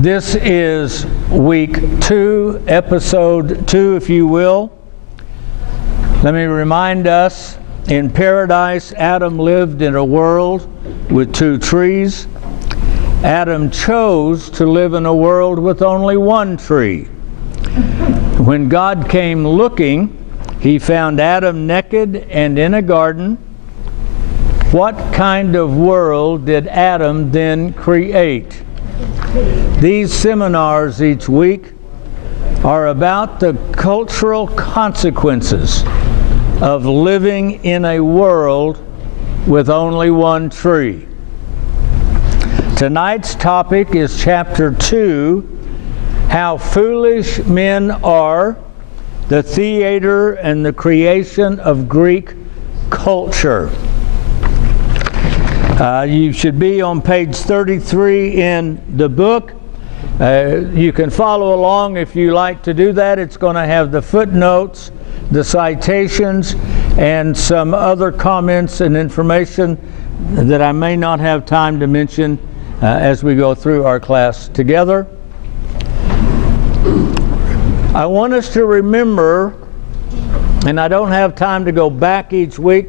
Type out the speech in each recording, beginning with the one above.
This is week 2, episode 2, if you will. Let me remind us, in paradise, Adam lived in a world with 2 trees. Adam chose to live in a world with only 1 tree. When God came looking, he found Adam naked and in a garden. What kind of world did Adam then create? These seminars each week are about the cultural consequences of living in a world with only 1 tree. Tonight's topic is chapter 2, How Foolish Men Are, the Theater and the Creation of Greek Culture. You should be on page 33 in the book. You can follow along if you like to do that. It's going to have the footnotes, the citations, and some other comments and information that I may not have time to mention as we go through our class together. I want us to remember, and I don't have time to go back each week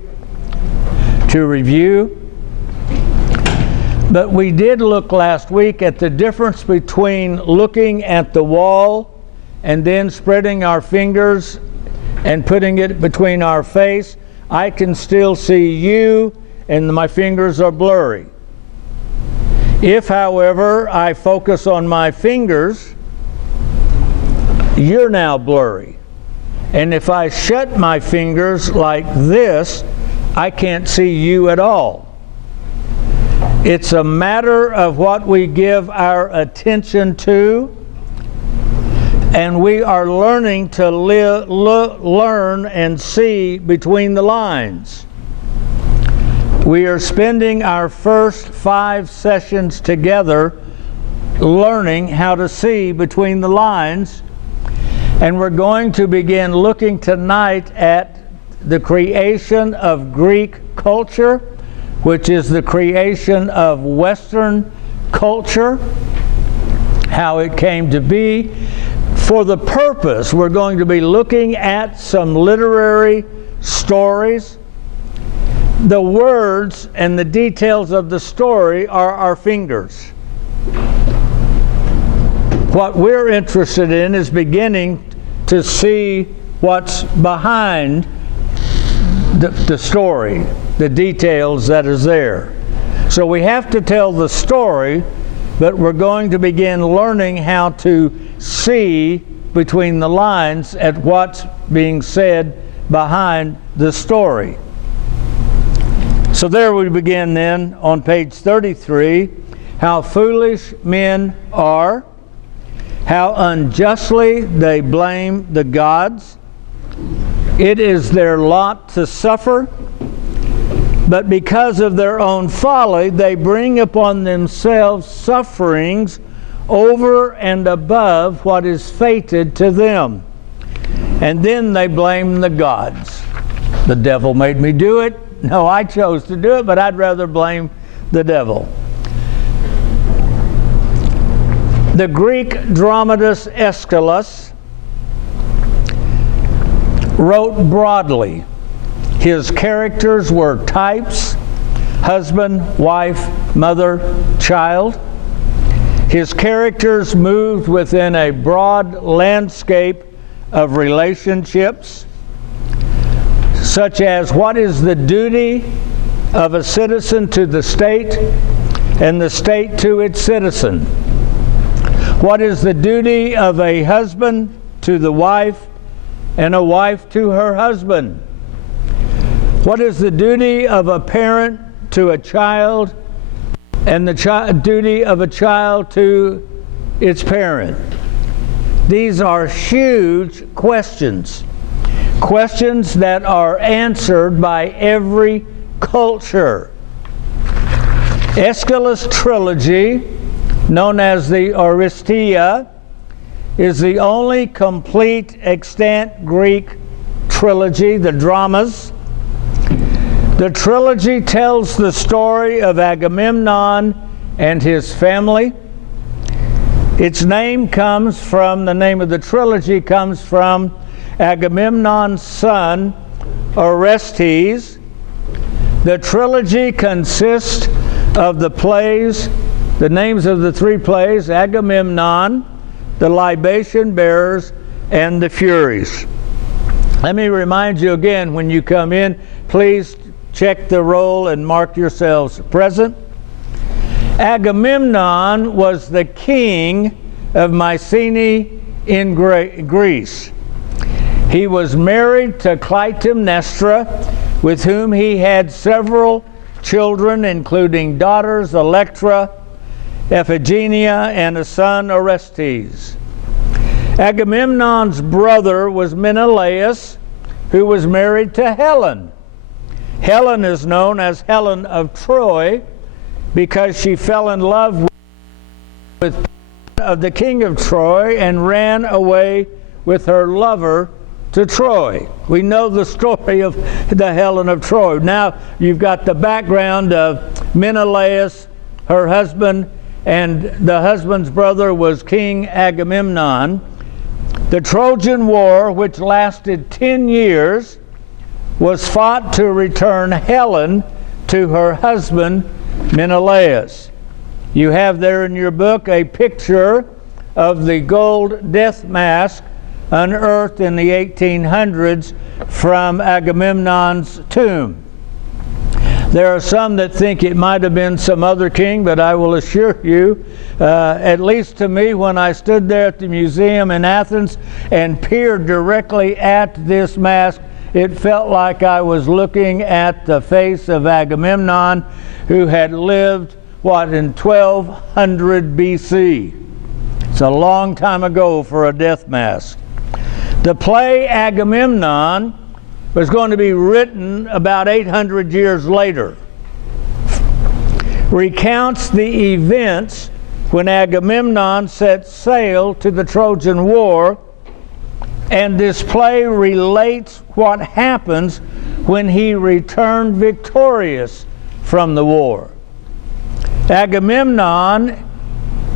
to review, but we did look last week at the difference between looking at the wall and then spreading our fingers and putting it between our face. I can still see you and my fingers are blurry. If, however, I focus on my fingers, you're now blurry. And if I shut my fingers like this, I can't see you at all. It's a matter of what we give our attention to, and we are learning to learn and see between the lines. We are spending our first 5 sessions together learning how to see between the lines, and we're going to begin looking tonight at the creation of Greek culture, which is the creation of Western culture, how it came to be. For the purpose, we're going to be looking at some literary stories. The words and the details of the story are our fingers. What we're interested in is beginning to see what's behind the story, the details that is there. So we have to tell the story, but we're going to begin learning how to see between the lines at what's being said behind the story. So there we begin then on page 33, How Foolish Men Are, how unjustly they blame the gods. It is their lot to suffer, but because of their own folly, they bring upon themselves sufferings over and above what is fated to them. And then they blame the gods. The devil made me do it. No, I chose to do it, but I'd rather blame the devil. The Greek dramatist Aeschylus wrote broadly. His characters were types: husband, wife, mother, child. His characters moved within a broad landscape of relationships, such as what is the duty of a citizen to the state and the state to its citizen? What is the duty of a husband to the wife and a wife to her husband? What is the duty of a parent to a child and the duty of a child to its parent? These are huge questions. Questions that are answered by every culture. Aeschylus' trilogy, known as the Oresteia, is the only complete extant Greek trilogy, the dramas. The trilogy tells the story of Agamemnon and his family. Its name comes from, the name of the trilogy comes from Agamemnon's son, Orestes. The trilogy consists of the plays, the names of the three plays, Agamemnon, the libation bearers, and the Furies. Let me remind you again, when you come in, please check the roll and mark yourselves present. Agamemnon was the king of Mycenae in Greece. He was married to Clytemnestra, with whom he had several children, including daughters Electra, Iphigenia, and a son Orestes. Agamemnon's brother was Menelaus, who was married to Helen. Helen is known as Helen of Troy because she fell in love with of the king of Troy and ran away with her lover to Troy. We know the story of the Helen of Troy. Now you've got the background of Menelaus, her husband, and the husband's brother was King Agamemnon. The Trojan War, which lasted 10 years, was fought to return Helen to her husband Menelaus. You have there in your book a picture of the gold death mask unearthed in the 1800s from Agamemnon's tomb. There are some that think it might have been some other king, but I will assure you, at least to me, when I stood there at the museum in Athens and peered directly at this mask, it felt like I was looking at the face of Agamemnon, who had lived, in 1200 BC. It's a long time ago for a death mask. The play Agamemnon was going to be written about 800 years later. Recounts the events when Agamemnon set sail to the Trojan War, and this play relates what happens when he returned victorious from the war. Agamemnon,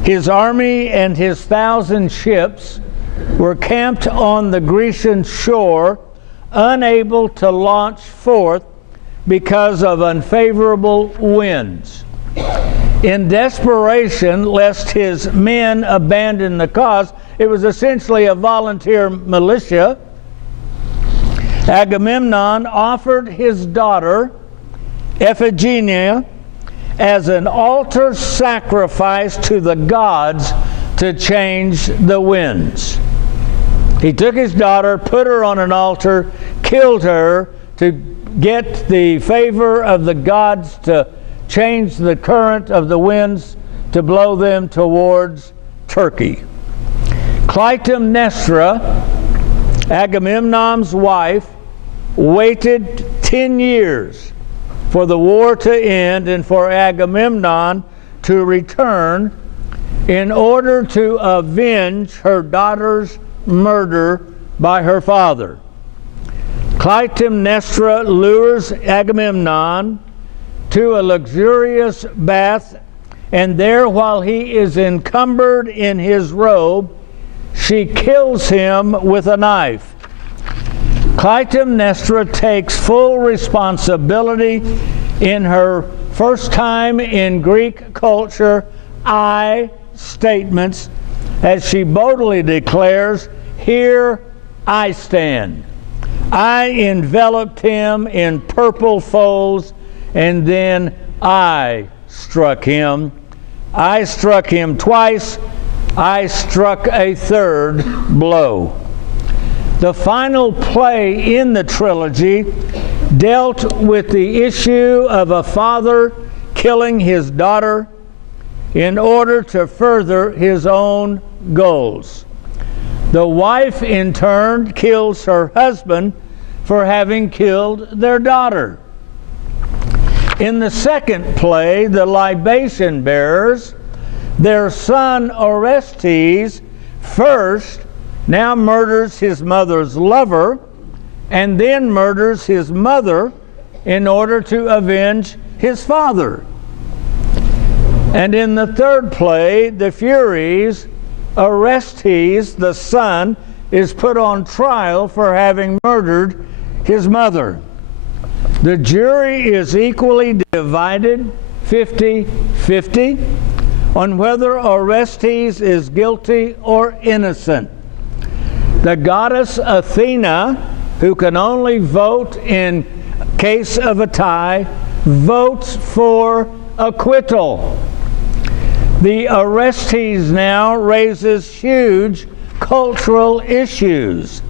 his army, and his 1,000 ships were camped on the Grecian shore, unable to launch forth because of unfavorable winds. In desperation, lest his men abandon the cause, it was essentially a volunteer militia. Agamemnon offered his daughter, Iphigenia, as an altar sacrifice to the gods to change the winds. He took his daughter, put her on an altar, killed her to get the favor of the gods to change the current of the winds to blow them towards Turkey. Clytemnestra, Agamemnon's wife, waited 10 years for the war to end and for Agamemnon to return in order to avenge her daughter's murder by her father. Clytemnestra lures Agamemnon to a luxurious bath, and there, while he is encumbered in his robe, she kills him with a knife. Clytemnestra takes full responsibility in her first time in Greek culture I statements, as she boldly declares, "Here I stand. I enveloped him in purple folds, and then I struck him. I struck him twice. I struck a third blow." The final play in the trilogy dealt with the issue of a father killing his daughter in order to further his own goals. The wife, in turn, kills her husband for having killed their daughter. In the second play, the libation bearers, their son Orestes first now murders his mother's lover and then murders his mother in order to avenge his father. And in the third play, the Furies, Orestes, the son, is put on trial for having murdered his mother. The jury is equally divided, 50-50, on whether Orestes is guilty or innocent. The goddess Athena, who can only vote in case of a tie, votes for acquittal. The Orestes now raises huge cultural issues.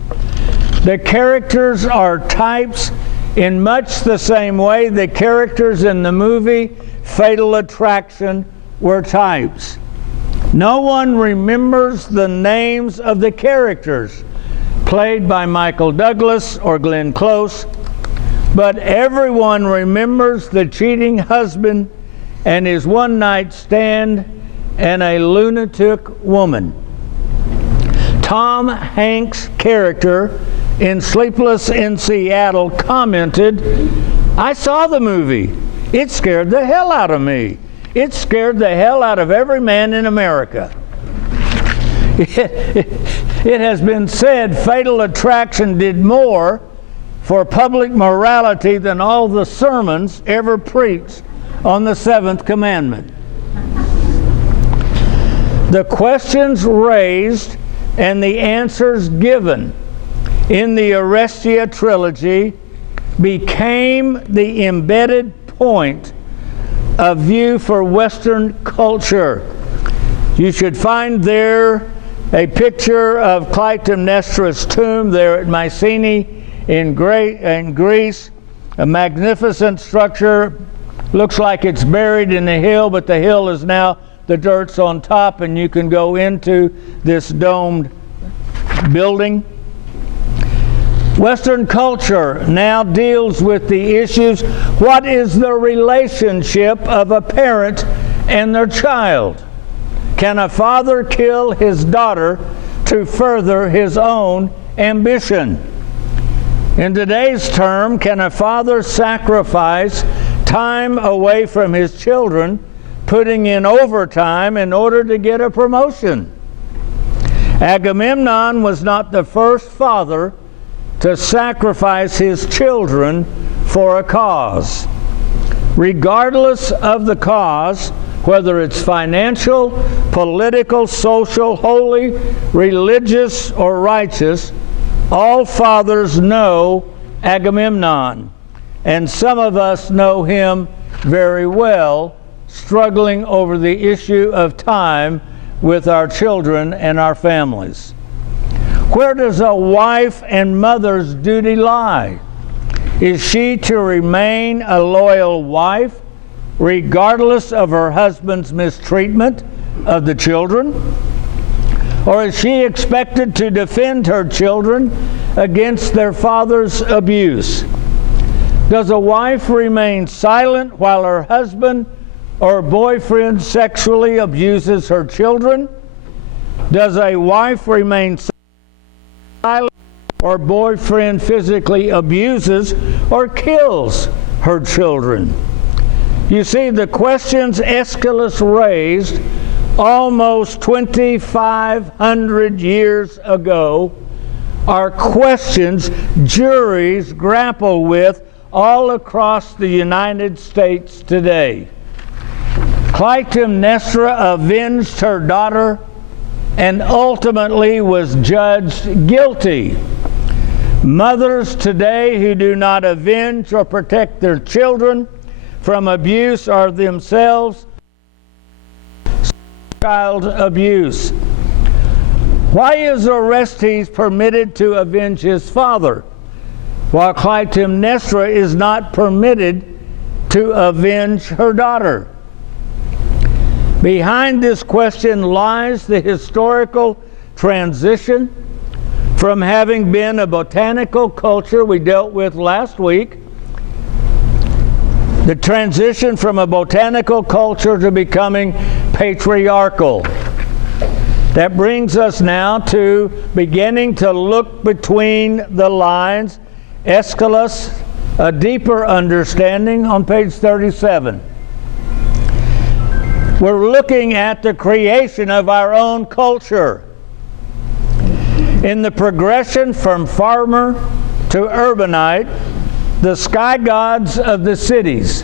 The characters are types in much the same way the characters in the movie Fatal Attraction were types. No one remembers the names of the characters played by Michael Douglas or Glenn Close, but everyone remembers the cheating husband and his one-night stand and a lunatic woman. Tom Hanks' character in Sleepless in Seattle commented, "I saw the movie. It scared the hell out of me. It scared the hell out of every man in America." It has been said Fatal Attraction did more for public morality than all the sermons ever preached on the seventh commandment. The questions raised and the answers given in the Orestia trilogy became the embedded point of view for Western culture. You should find there a picture of Clytemnestra's tomb there at Mycenae in Greece, a magnificent structure. Looks like it's buried in a hill, but the hill is now, the dirt's on top, and you can go into this domed building. Western culture now deals with the issues: what is the relationship of a parent and their child? Can a father kill his daughter to further his own ambition? In today's term, can a father sacrifice time away from his children, putting in overtime in order to get a promotion? Agamemnon was not the first father to sacrifice his children for a cause. Regardless of the cause, whether it's financial, political, social, holy, religious, or righteous, all fathers know Agamemnon, and some of us know him very well, struggling over the issue of time with our children and our families. Where does a wife and mother's duty lie? Is she to remain a loyal wife, regardless of her husband's mistreatment of the children? Or is she expected to defend her children against their father's abuse? Does a wife remain silent while her husband or boyfriend sexually abuses her children? Does a wife remain silent or boyfriend physically abuses or kills her children? You see, the questions Aeschylus raised almost 2,500 years ago are questions juries grapple with all across the United States today. Clytemnestra avenged her daughter and ultimately was judged guilty. Mothers today who do not avenge or protect their children from abuse are themselves child abuse. Why is Orestes permitted to avenge his father, while Clytemnestra is not permitted to avenge her daughter? Behind this question lies the historical transition from having been a botanical culture we dealt with last week, the transition from a botanical culture to becoming patriarchal. That brings us now to beginning to look between the lines. Aeschylus, a deeper understanding, on page 37. We're looking at the creation of our own culture. In the progression from farmer to urbanite, the sky gods of the cities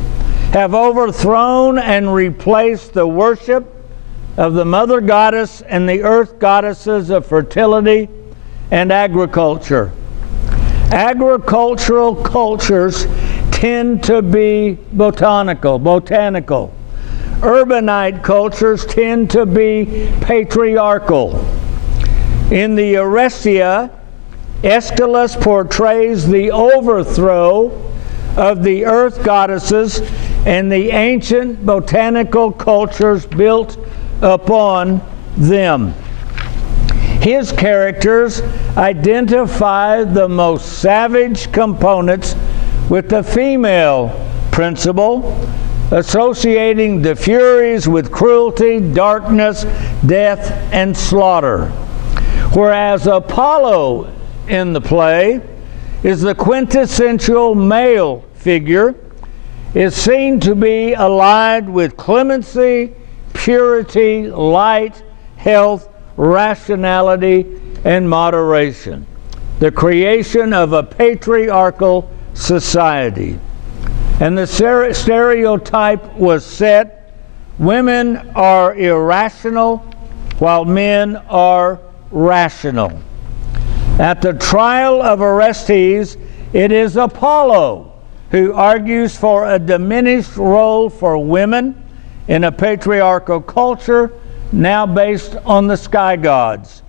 have overthrown and replaced the worship of the mother goddess and the earth goddesses of fertility and agriculture. Agricultural cultures tend to be botanical. Urbanite cultures tend to be patriarchal. In the Orestia, Aeschylus portrays the overthrow of the earth goddesses and the ancient botanical cultures built upon them. His characters identify the most savage components with the female principle, associating the Furies with cruelty, darkness, death, and slaughter. Whereas Apollo in the play is the quintessential male figure, is seen to be allied with clemency, purity, light, health, rationality, and moderation. The creation of a patriarchal society. And the stereotype was set: women are irrational while men are rational. At the trial of Orestes, it is Apollo who argues for a diminished role for women in a patriarchal culture now based on the sky gods.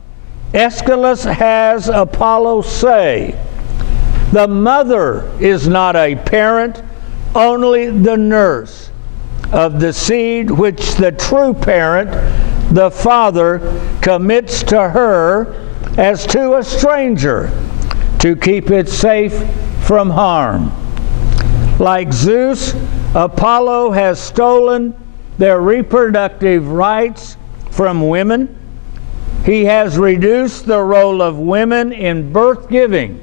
Aeschylus has Apollo say, "The mother is not a parent, only the nurse of the seed which the true parent, the father, commits to her as to a stranger, to keep it safe from harm." Like Zeus, Apollo has stolen their reproductive rights from women. He has reduced the role of women in birth giving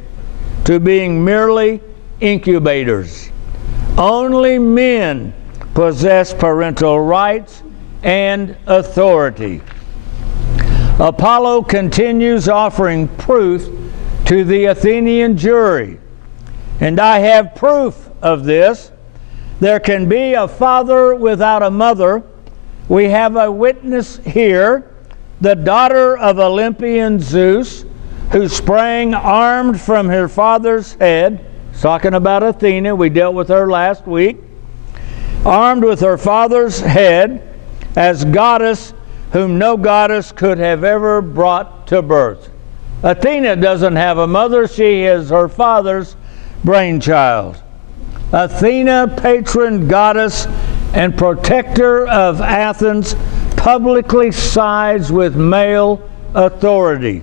to being merely incubators. Only men possess parental rights and authority. Apollo continues offering proof to the Athenian jury, and I have proof of this. There can be a father without a mother. We have a witness here, the daughter of Olympian Zeus, who sprang armed from her father's head. Talking about Athena, we dealt with her last week. Armed with her father's head as goddess whom no goddess could have ever brought to birth. Athena doesn't have a mother. She is her father's brainchild. Athena, patron goddess and protector of Athens, publicly sides with male authority.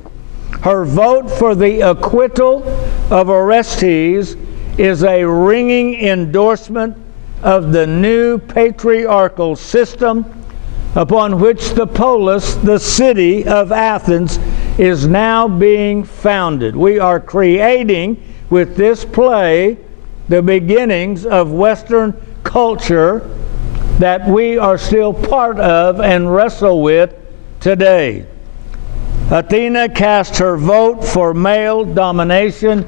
Her vote for the acquittal of Orestes is a ringing endorsement of the new patriarchal system upon which the polis, the city of Athens, is now being founded. We are creating with this play the beginnings of Western culture that we are still part of and wrestle with today. Athena cast her vote for male domination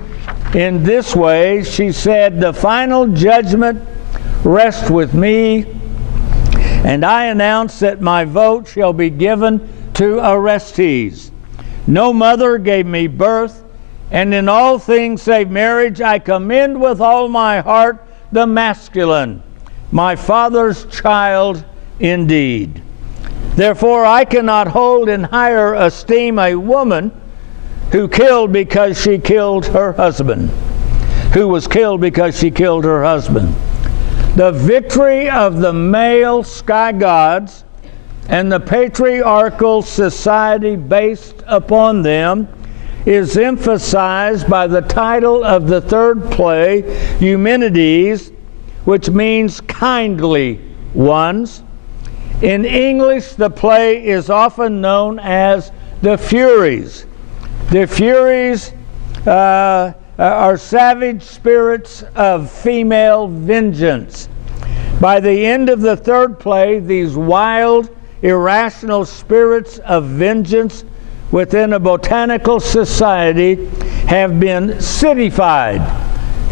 in this way. She said, "The final judgment rests with me, and I announce that my vote shall be given to Orestes. No mother gave me birth, and in all things save marriage I commend with all my heart the masculine, my father's child indeed. Therefore I cannot hold in higher esteem a woman who killed because she killed her husband, who was killed because she killed her husband." The victory of the male sky gods and the patriarchal society based upon them is emphasized by the title of the third play, Eumenides, which means kindly ones. In English, the play is often known as The Furies. The Furies are savage spirits of female vengeance. By the end of the third play, these wild, irrational spirits of vengeance within a botanical society have been cityfied.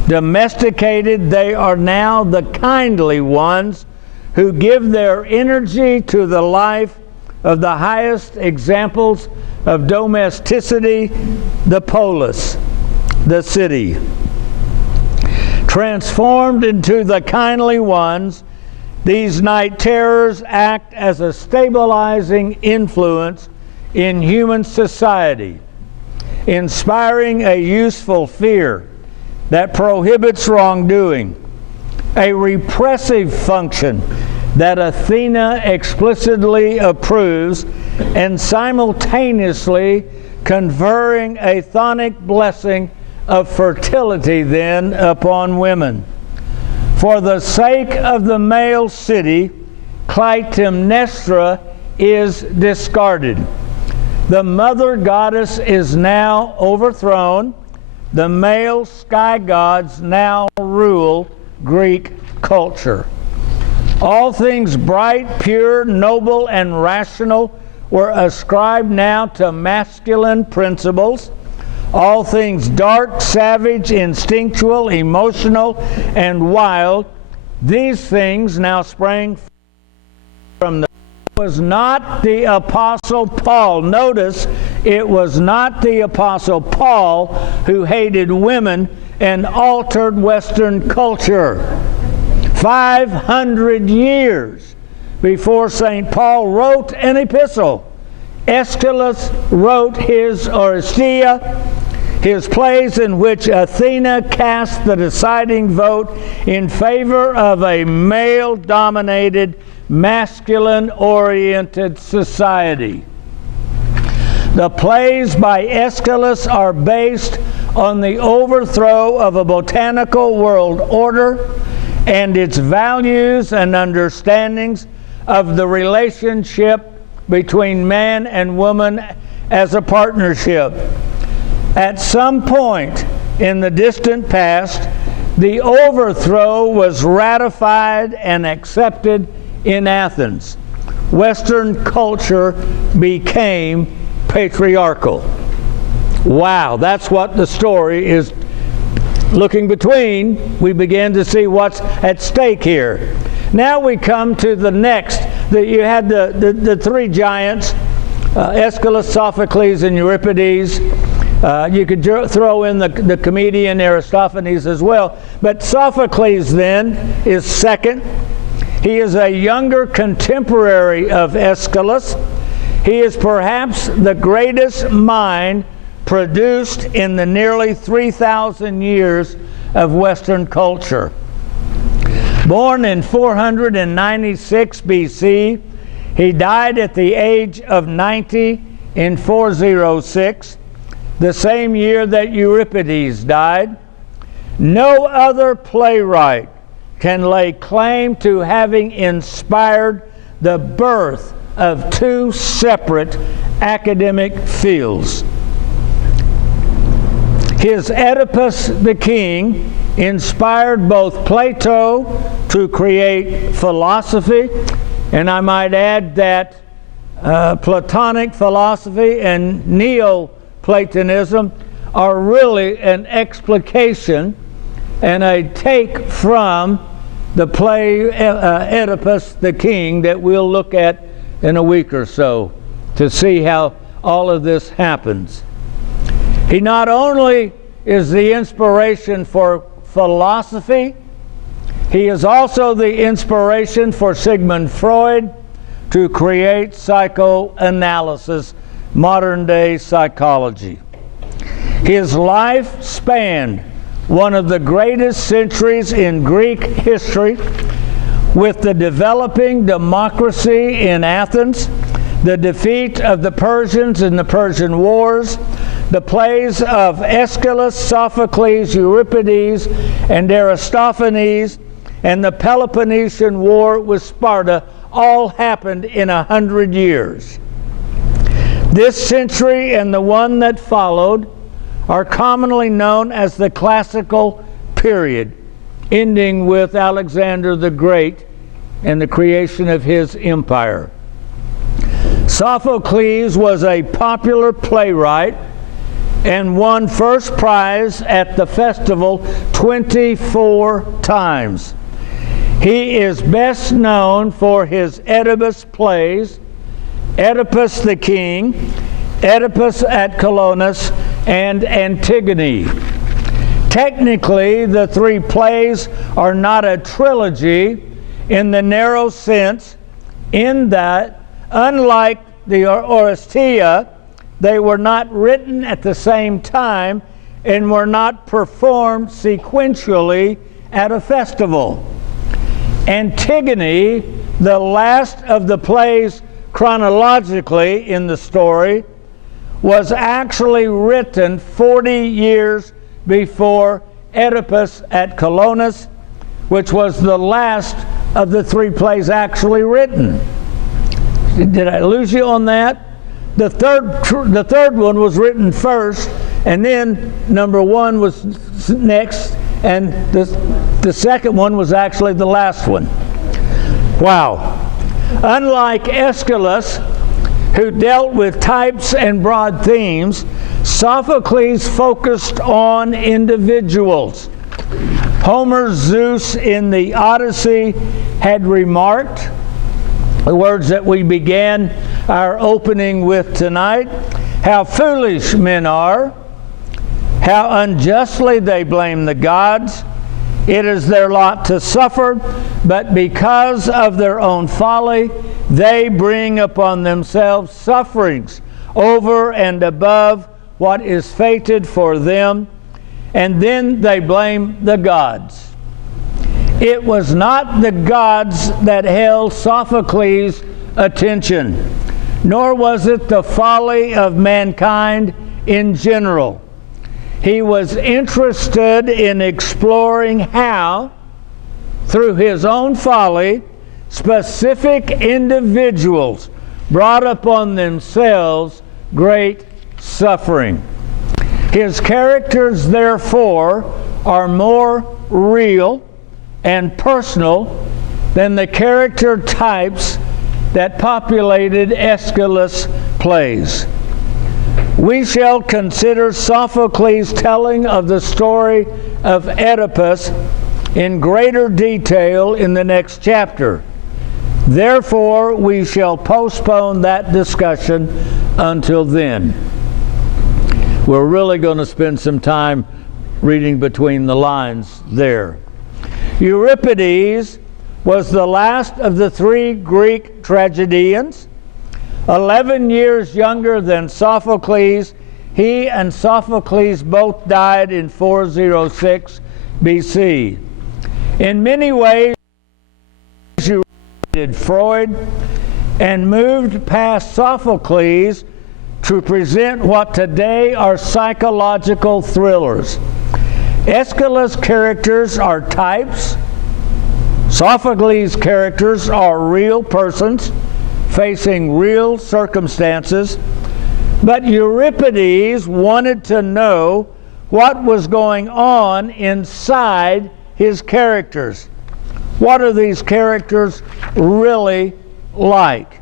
Domesticated, they are now the kindly ones who give their energy to the life of the highest examples of domesticity, the polis, the city. Transformed into the kindly ones, these night terrors act as a stabilizing influence in human society, inspiring a useful fear that prohibits wrongdoing, a repressive function that Athena explicitly approves, and simultaneously conferring a chthonic blessing of fertility then upon women. For the sake of the male city, Clytemnestra is discarded. The mother goddess is now overthrown. The male sky gods now rule Greek culture. All things bright, pure, noble, and rational were ascribed now to masculine principles. All things dark, savage, instinctual, emotional, and wild, these things now sprang from the... It was not the Apostle Paul. Notice, it was not the Apostle Paul who hated women and altered Western culture. 500 years before St. Paul wrote an epistle, Aeschylus wrote his Oresteia, his plays in which Athena cast the deciding vote in favor of a male-dominated, masculine-oriented society. The plays by Aeschylus are based on the overthrow of a botanical world order and its values and understandings of the relationship between man and woman as a partnership. At some point in the distant past, the overthrow was ratified and accepted in Athens. Western culture became patriarchal. Wow, that's what the story is looking between. We begin to see what's at stake here. Now we come to the next. You had the three giants, Aeschylus, Sophocles, and Euripides. You could throw in the comedian Aristophanes as well. But Sophocles then is second. He is a younger contemporary of Aeschylus. He is perhaps the greatest mind produced in the nearly 3,000 years of Western culture. Born in 496 BC, he died at the age of 90 in 406, the same year that Euripides died. No other playwright can lay claim to having inspired the birth of two separate academic fields. His Oedipus the King inspired both Plato to create philosophy, and I might add that Platonic philosophy and Neoplatonism are really an explication and a take from the play Oedipus the King that we'll look at in a week or so to see how all of this happens. He not only is the inspiration for philosophy, he is also the inspiration for Sigmund Freud to create psychoanalysis, modern-day psychology. His life spanned one of the greatest centuries in Greek history, with the developing democracy in Athens, the defeat of the Persians in the Persian Wars, the plays of Aeschylus, Sophocles, Euripides, and Aristophanes, and the Peloponnesian War with Sparta all happened in 100 years. This century and the one that followed are commonly known as the classical period, ending with Alexander the Great and the creation of his empire. Sophocles was a popular playwright and won first prize at the festival 24 times. He is best known for his Oedipus plays, Oedipus the King, Oedipus at Colonus, and Antigone. Technically, the three plays are not a trilogy in the narrow sense, in that, unlike the Oresteia, they were not written at the same time and were not performed sequentially at a festival. Antigone, the last of the plays chronologically in the story, was actually written 40 years before Oedipus at Colonus, which was the last of the three plays actually written. Did I lose you on that? The third one was written first, and then number one was next, and the second one was actually the last one. Wow. Unlike Aeschylus, who dealt with types and broad themes, Sophocles focused on individuals. Homer's Zeus in the Odyssey had remarked, the words that we began our opening with tonight, how foolish men are, how unjustly they blame the gods. It is their lot to suffer, but because of their own folly, they bring upon themselves sufferings over and above what is fated for them, and then they blame the gods. It was not the gods that held Sophocles' attention, nor was it the folly of mankind in general. He was interested in exploring how, through his own folly, specific individuals brought upon themselves great suffering. His characters, therefore, are more real and personal than the character types that populated Aeschylus' plays. We shall consider Sophocles' telling of the story of Oedipus in greater detail in the next chapter. Therefore, we shall postpone that discussion until then. We're really going to spend some time reading between the lines there. Euripides was the last of the three Greek tragedians. 11 years younger than Sophocles, he and Sophocles both died in 406 BC. In many ways, you did Freud and moved past Sophocles to present what today are psychological thrillers. Aeschylus' characters are types. Sophocles' characters are real persons facing real circumstances. But Euripides wanted to know what was going on inside his characters. What are these characters really like?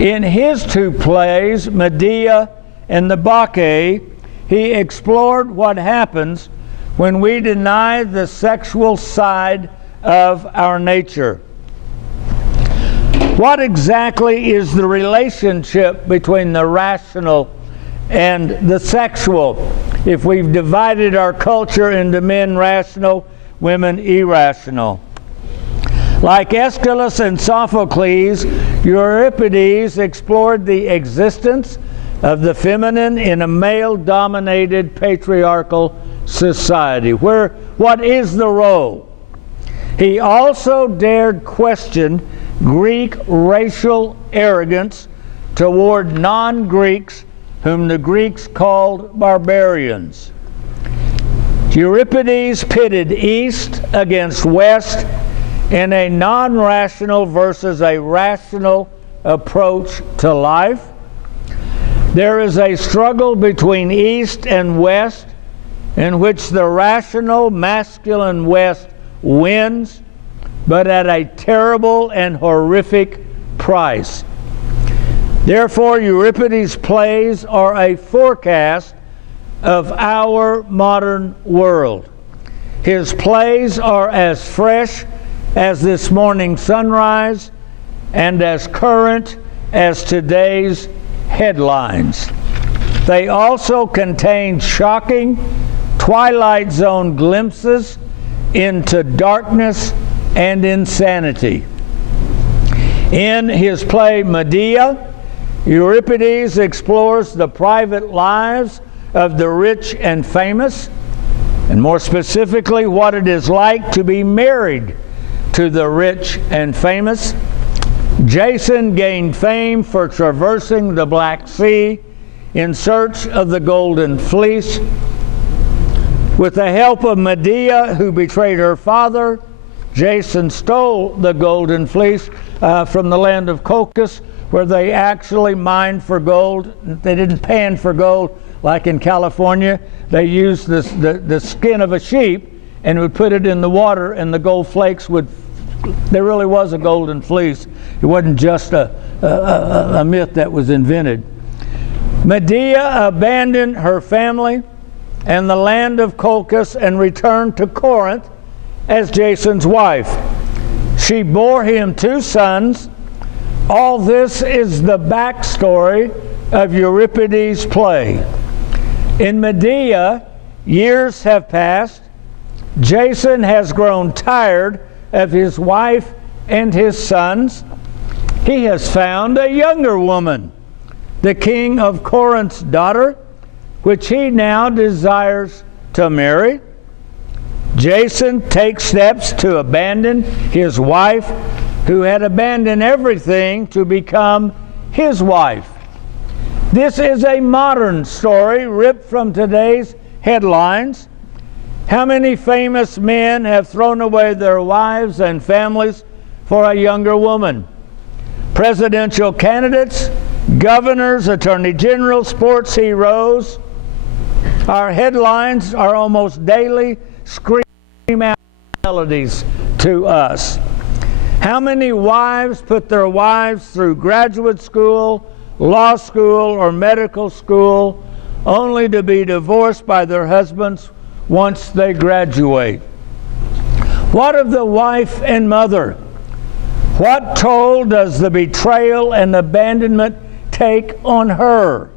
In his two plays, Medea and the Bacchae, he explored what happens when we deny the sexual side of our nature. What exactly is the relationship between the rational and the sexual, if we've divided our culture into men rational, women irrational? Like Aeschylus and Sophocles, Euripides explored the existence of the feminine in a male-dominated patriarchal society. What is the role? He also dared question Greek racial arrogance toward non-Greeks, whom the Greeks called barbarians. Euripides pitted East against West in a non-rational versus a rational approach to life. There is a struggle between East and West in which the rational masculine West wins, but at a terrible and horrific price. Therefore, Euripides' plays are a forecast of our modern world. His plays are as fresh as this morning's sunrise and as current as today's headlines. They also contain shocking Twilight Zone glimpses into darkness and insanity. In his play Medea, Euripides explores the private lives of the rich and famous, and more specifically, what it is like to be married to the rich and famous. Jason gained fame for traversing the Black Sea in search of the Golden Fleece. With the help of Medea, who betrayed her father, Jason stole the Golden Fleece from the land of Colchis, where they actually mined for gold. They didn't pan for gold like in California. They used the skin of a sheep and would put it in the water, and the gold flakes would. There really was a golden fleece. It wasn't just a myth that was invented. Medea abandoned her family and the land of Colchis and returned to Corinth as Jason's wife. She bore him 2 sons. All this is the backstory of Euripides' play. In Medea, years have passed. Jason has grown tired of his wife and his sons. He has found a younger woman, the king of Corinth's daughter, which he now desires to marry. Jason takes steps to abandon his wife, who had abandoned everything to become his wife. This is a modern story ripped from today's headlines. How many famous men have thrown away their wives and families for a younger woman? Presidential candidates, governors, attorney generals, sports heroes. Our headlines are almost daily screaming out melodies to us. How many wives put their wives through graduate school, law school, or medical school only to be divorced by their husbands once they graduate? What of the wife and mother? What toll does the betrayal and abandonment take on her?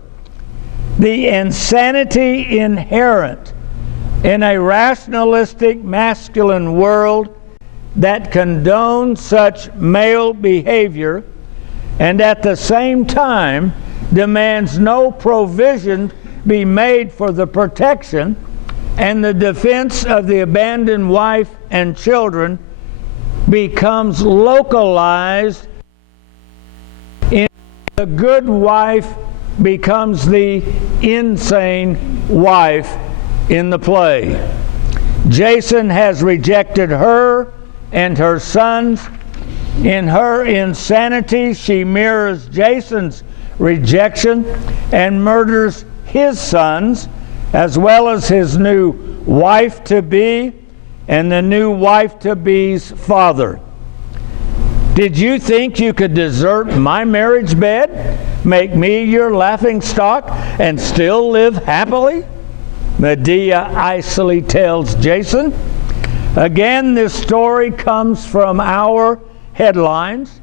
The insanity inherent in a rationalistic masculine world that condones such male behavior and at the same time demands no provision be made for the protection and the defense of the abandoned wife and children, becomes localized in the good wife becomes the insane wife in the play. Jason has rejected her and her sons. In her insanity, she mirrors Jason's rejection and murders his sons, as well as his new wife-to-be and the new wife-to-be's father. Did you think you could desert my marriage bed, make me your laughing stock, and still live happily? Medea icily tells Jason. Again, this story comes from our headlines,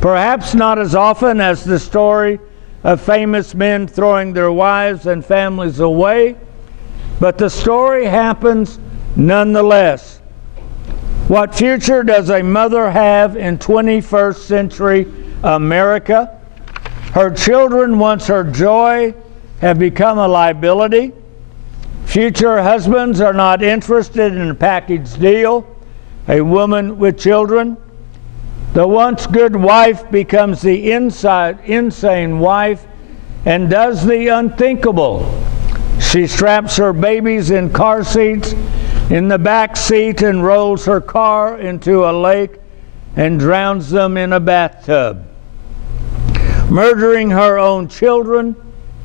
perhaps not as often as the story of famous men throwing their wives and families away, but the story happens nonetheless. What future does a mother have in 21st century America? Her children, once her joy, have become a liability. Future husbands are not interested in a package deal, a woman with children. The once good wife becomes the insane wife and does the unthinkable. She straps her babies in car seats in the back seat and rolls her car into a lake and drowns them in a bathtub. Murdering her own children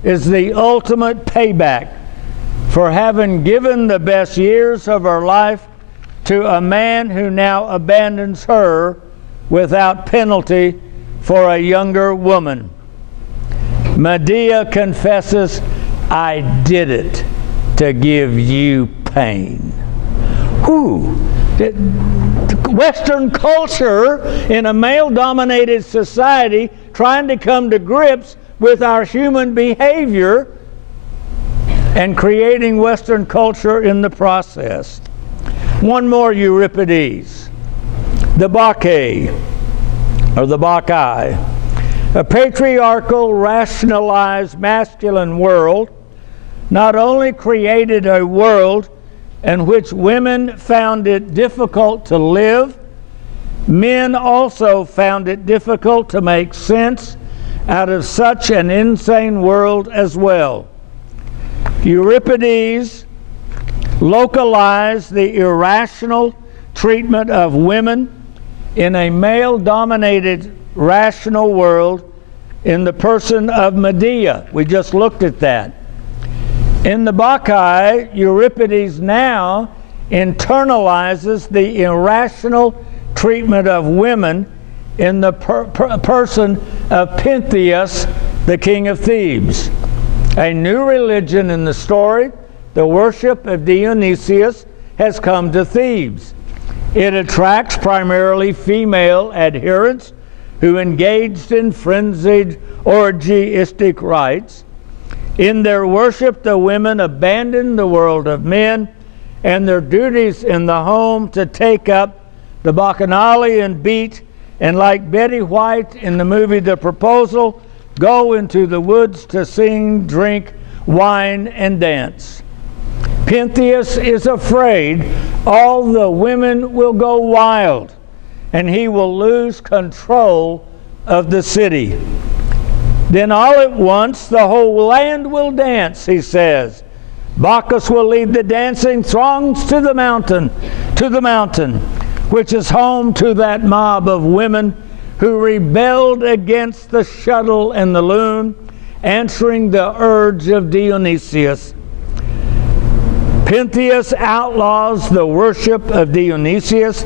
is the ultimate payback for having given the best years of her life to a man who now abandons her without penalty for a younger woman. Medea confesses, "I did it to give you pain." Whew. Western culture in a male-dominated society trying to come to grips with our human behavior and creating Western culture in the process. One more Euripides, the Bacchae, or the Bacchae, a patriarchal, rationalized, masculine world, not only created a world in which women found it difficult to live, men also found it difficult to make sense out of such an insane world as well. Euripides localized the irrational treatment of women in a male-dominated rational world in the person of Medea. We just looked at that. In the Bacchae, Euripides now internalizes the irrational treatment of women in the person of Pentheus, the king of Thebes. A new religion in the story, the worship of Dionysius, has come to Thebes. It attracts primarily female adherents who engaged in frenzied orgiastic rites. In their worship, the women abandon the world of men and their duties in the home to take up the bacchanalian beat, and like Betty White in the movie The Proposal, go into the woods to sing, drink, wine, and dance. Pentheus is afraid all the women will go wild and he will lose control of the city. Then all at once the whole land will dance, he says. Bacchus will lead the dancing throngs to the mountain, which is home to that mob of women who rebelled against the shuttle and the loon, answering the urge of Dionysius. Pentheus outlaws the worship of Dionysius,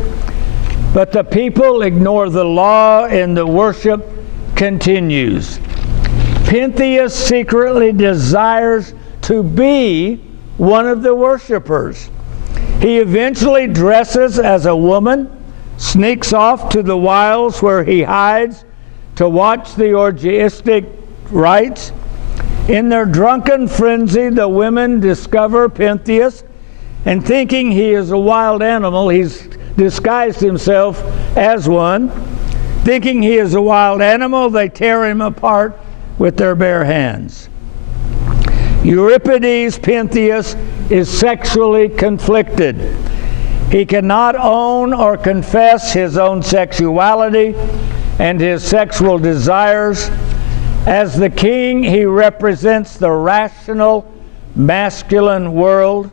but the people ignore the law and the worship continues. Pentheus secretly desires to be one of the worshipers. He eventually dresses as a woman, sneaks off to the wilds where he hides to watch the orgiastic rites. In their drunken frenzy, the women discover Pentheus, and thinking he is a wild animal, he's disguised himself as one. Thinking he is a wild animal, they tear him apart with their bare hands. Euripides' Pentheus is sexually conflicted. He cannot own or confess his own sexuality and his sexual desires. As the king, he represents the rational, masculine world.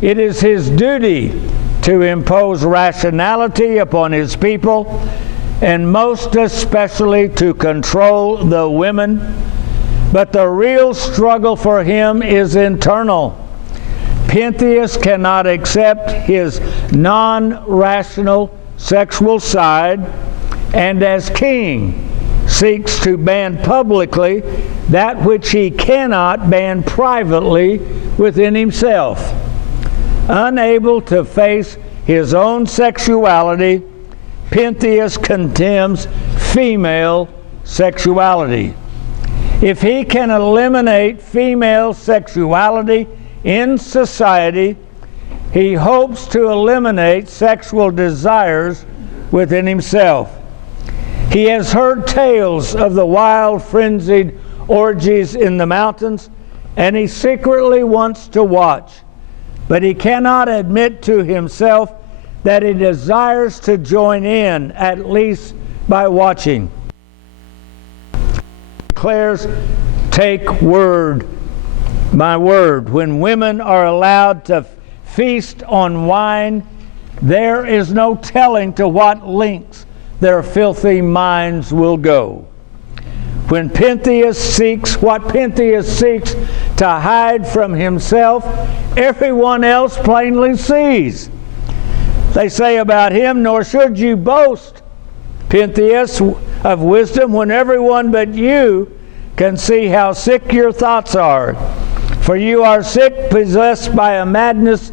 It is his duty to impose rationality upon his people, and most especially to control the women. But the real struggle for him is internal. Pentheus cannot accept his non-rational sexual side, and as king, seeks to ban publicly that which he cannot ban privately within himself. Unable to face his own sexuality, Pentheus condemns female sexuality. If he can eliminate female sexuality in society, he hopes to eliminate sexual desires within himself. He has heard tales of the wild, frenzied orgies in the mountains, and he secretly wants to watch. But he cannot admit to himself that he desires to join in, at least by watching. He declares, "Take word, my word, when women are allowed to feast on wine, there is no telling to what lengths their filthy minds will go." When Pentheus seeks what Pentheus seeks to hide from himself, everyone else plainly sees. They say about him, nor should you boast, Pentheus, of wisdom, when everyone but you can see how sick your thoughts are. For you are sick, possessed by a madness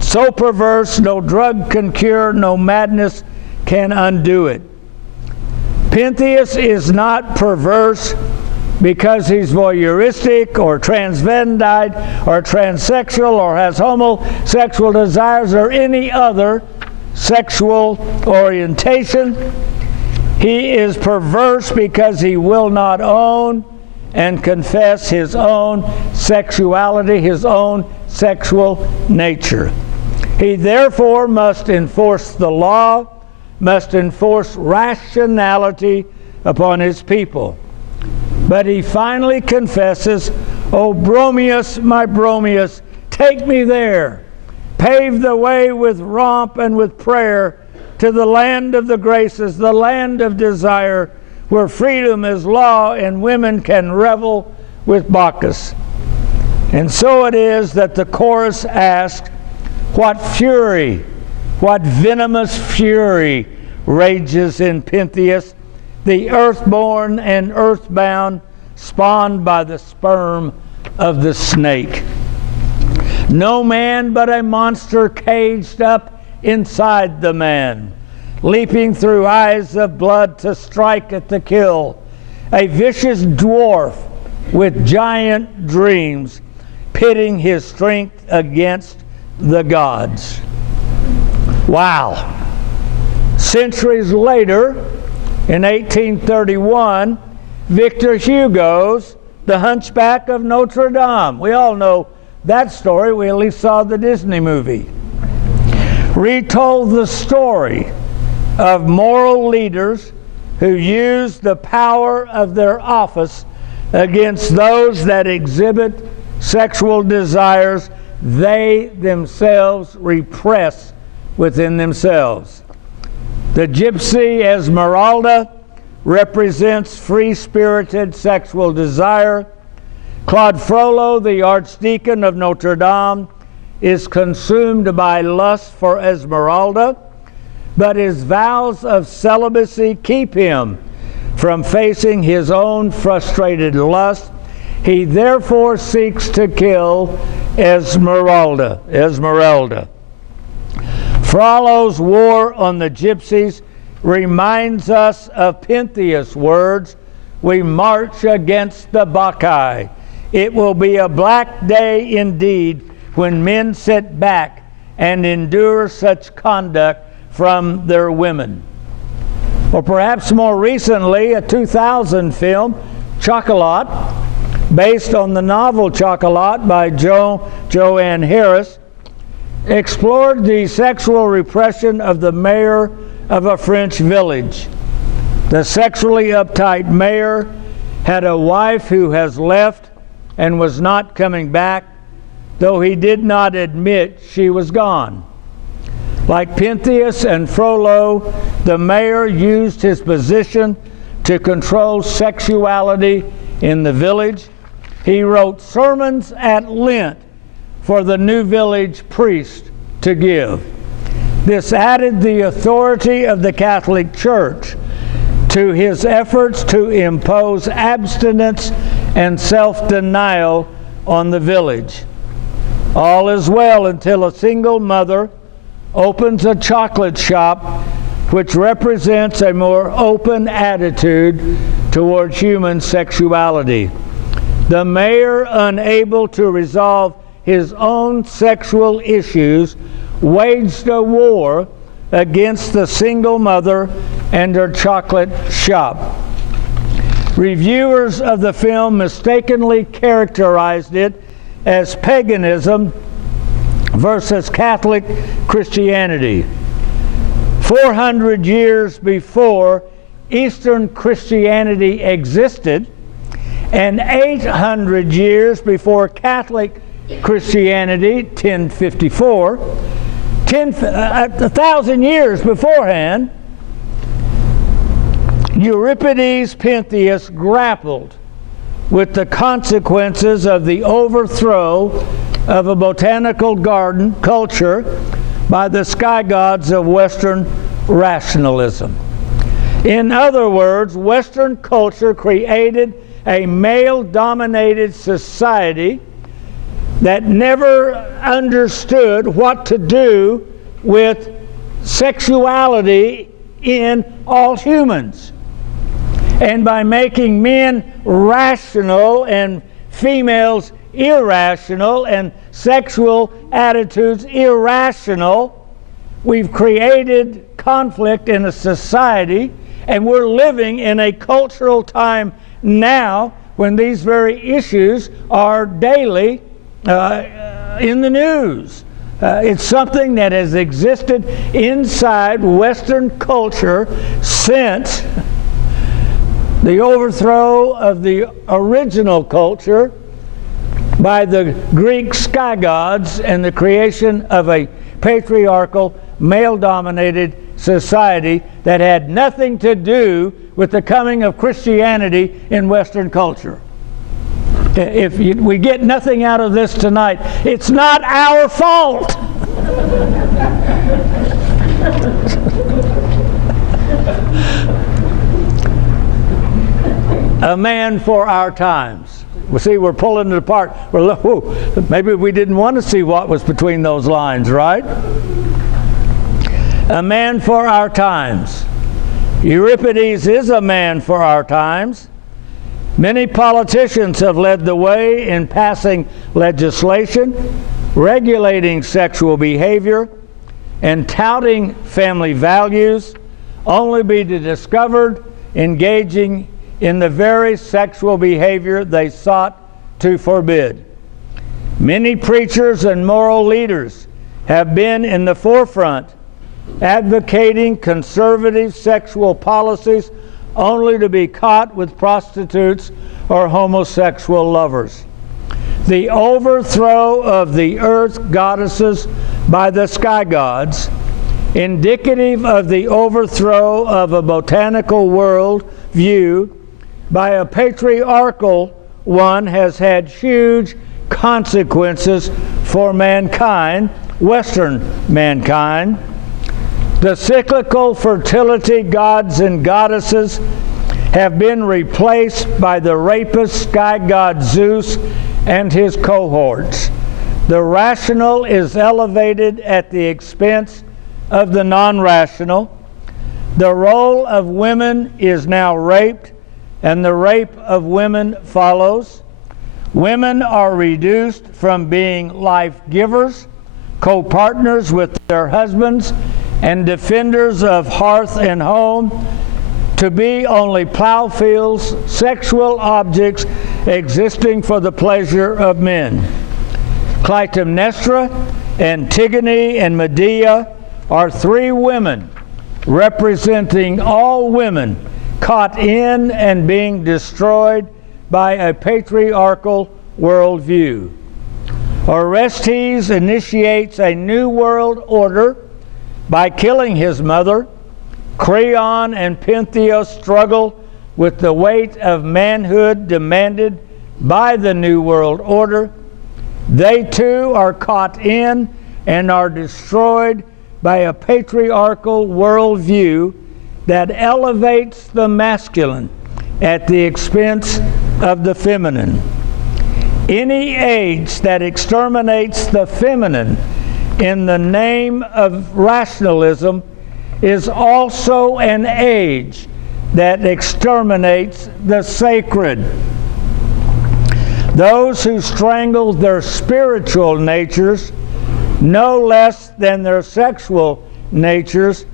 so perverse, no drug can cure, no madness can undo it. Pentheus is not perverse because he's voyeuristic or transvestite or transsexual or has homosexual desires or any other sexual orientation. He is perverse because he will not own and confess his own sexuality, his own sexual nature. He therefore must enforce the law, must enforce rationality upon his people. But he finally confesses, "O Bromius, my Bromius, take me there. Pave the way with romp and with prayer to the land of the graces, the land of desire, where freedom is law and women can revel with Bacchus." And so it is that the chorus asks, what fury, what venomous fury rages in Pentheus, the earthborn and earthbound, spawned by the sperm of the snake. No man but a monster caged up inside the man, leaping through eyes of blood to strike at the kill. A vicious dwarf with giant dreams, pitting his strength against the gods. Wow. Centuries later, in 1831, Victor Hugo's The Hunchback of Notre Dame. We all know that story. We at least saw the Disney movie. Retold the story of moral leaders who used the power of their office against those that exhibit sexual desires they themselves repress within themselves. The gypsy Esmeralda represents free-spirited sexual desire. Claude Frollo, the archdeacon of Notre Dame, is consumed by lust for Esmeralda, but his vows of celibacy keep him from facing his own frustrated lust. He therefore seeks to kill Esmeralda. Frollo's war on the gypsies reminds us of Pentheus' words, "We march against the Bacchae. It will be a black day indeed when men sit back and endure such conduct from their women." Or perhaps more recently, a 2000 film, Chocolat, based on the novel Chocolat by Joanne Harris, explored the sexual repression of the mayor of a French village. The sexually uptight mayor had a wife who has left and was not coming back, though he did not admit she was gone. Like Pentheus and Frollo, the mayor used his position to control sexuality in the village. He wrote sermons at Lent for the new village priest to give. This added the authority of the Catholic Church to his efforts to impose abstinence and self-denial on the village. All is well until a single mother opens a chocolate shop, which represents a more open attitude toward human sexuality. The mayor, unable to resolve his own sexual issues, waged a war against the single mother and her chocolate shop. Reviewers of the film mistakenly characterized it as paganism versus Catholic Christianity. 400 years before Eastern Christianity existed, and 800 years before Catholic Christianity, 1054, 1,000 years beforehand, Euripides Pentheus grappled with the consequences of the overthrow of a botanical garden culture by the sky gods of Western rationalism. In other words, Western culture created a male-dominated society that never understood what to do with sexuality in all humans. And by making men rational and females irrational and sexual attitudes irrational, we've created conflict in a society, and we're living in a cultural time now when these very issues are daily in the news. It's something that has existed inside Western culture since the overthrow of the original culture by the Greek sky gods and the creation of a patriarchal, male-dominated society that had nothing to do with the coming of Christianity in Western culture. If we get nothing out of this tonight, it's not our fault. A man for our times. Well, see, we're pulling it apart. Maybe we didn't want to see what was between those lines, right? A man for our times. Euripides is a man for our times. Many politicians have led the way in passing legislation, regulating sexual behavior, and touting family values, only be discovered engaging in the very sexual behavior they sought to forbid. Many preachers and moral leaders have been in the forefront, advocating conservative sexual policies only to be caught with prostitutes or homosexual lovers. The overthrow of the earth goddesses by the sky gods, indicative of the overthrow of a botanical world view by a patriarchal one, has had huge consequences for mankind, Western mankind. The cyclical fertility gods and goddesses have been replaced by the rapist sky god Zeus and his cohorts. The rational is elevated at the expense of the non-rational. The role of women is now raped, and the rape of women follows. Women are reduced from being life givers, co-partners with their husbands, and defenders of hearth and home, to be only plow fields, sexual objects existing for the pleasure of men. Clytemnestra, Antigone, and Medea are three women representing all women caught in and being destroyed by a patriarchal worldview. Orestes initiates a new world order by killing his mother. Creon and Pentheus struggle with the weight of manhood demanded by the New World Order. They too are caught in and are destroyed by a patriarchal worldview that elevates the masculine at the expense of the feminine. Any age that exterminates the feminine in the name of rationalism is also an age that exterminates the sacred. Those who strangle their spiritual natures no less than their sexual natures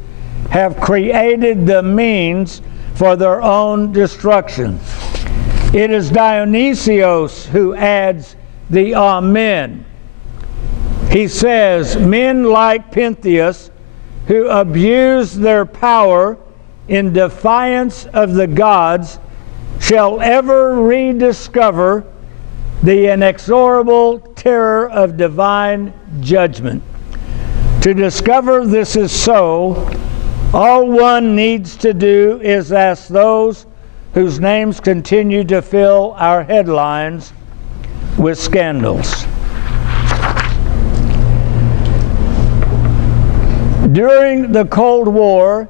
have created the means for their own destruction. It is Dionysius who adds the amen. He says, men like Pentheus, who abuse their power in defiance of the gods, shall ever rediscover the inexorable terror of divine judgment. To discover this is so, all one needs to do is ask those whose names continue to fill our headlines with scandals. During the Cold War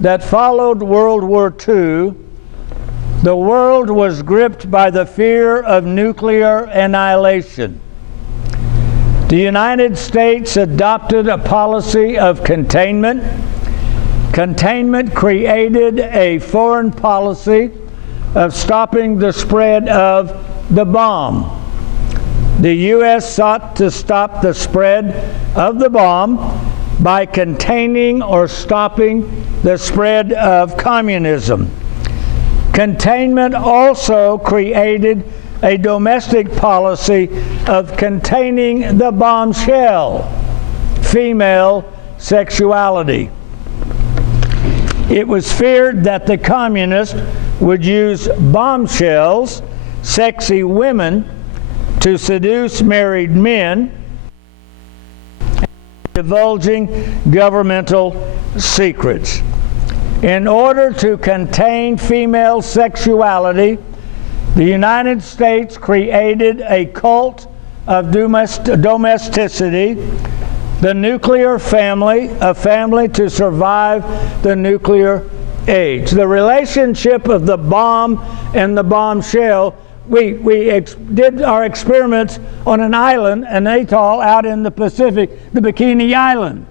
that followed World War II, the world was gripped by the fear of nuclear annihilation. The United States adopted a policy of containment. Containment created a foreign policy of stopping the spread of the bomb. The U.S. sought to stop the spread of the bomb by containing or stopping the spread of communism. Containment also created a domestic policy of containing the bombshell, female sexuality. It was feared that the communists would use bombshells, sexy women, to seduce married men, divulging governmental secrets. In order to contain female sexuality, the United States created a cult of domesticity, the nuclear family, a family to survive the nuclear age. The relationship of the bomb and the bombshell, we did our experiments on an island, an atoll out in the Pacific, the Bikini Island.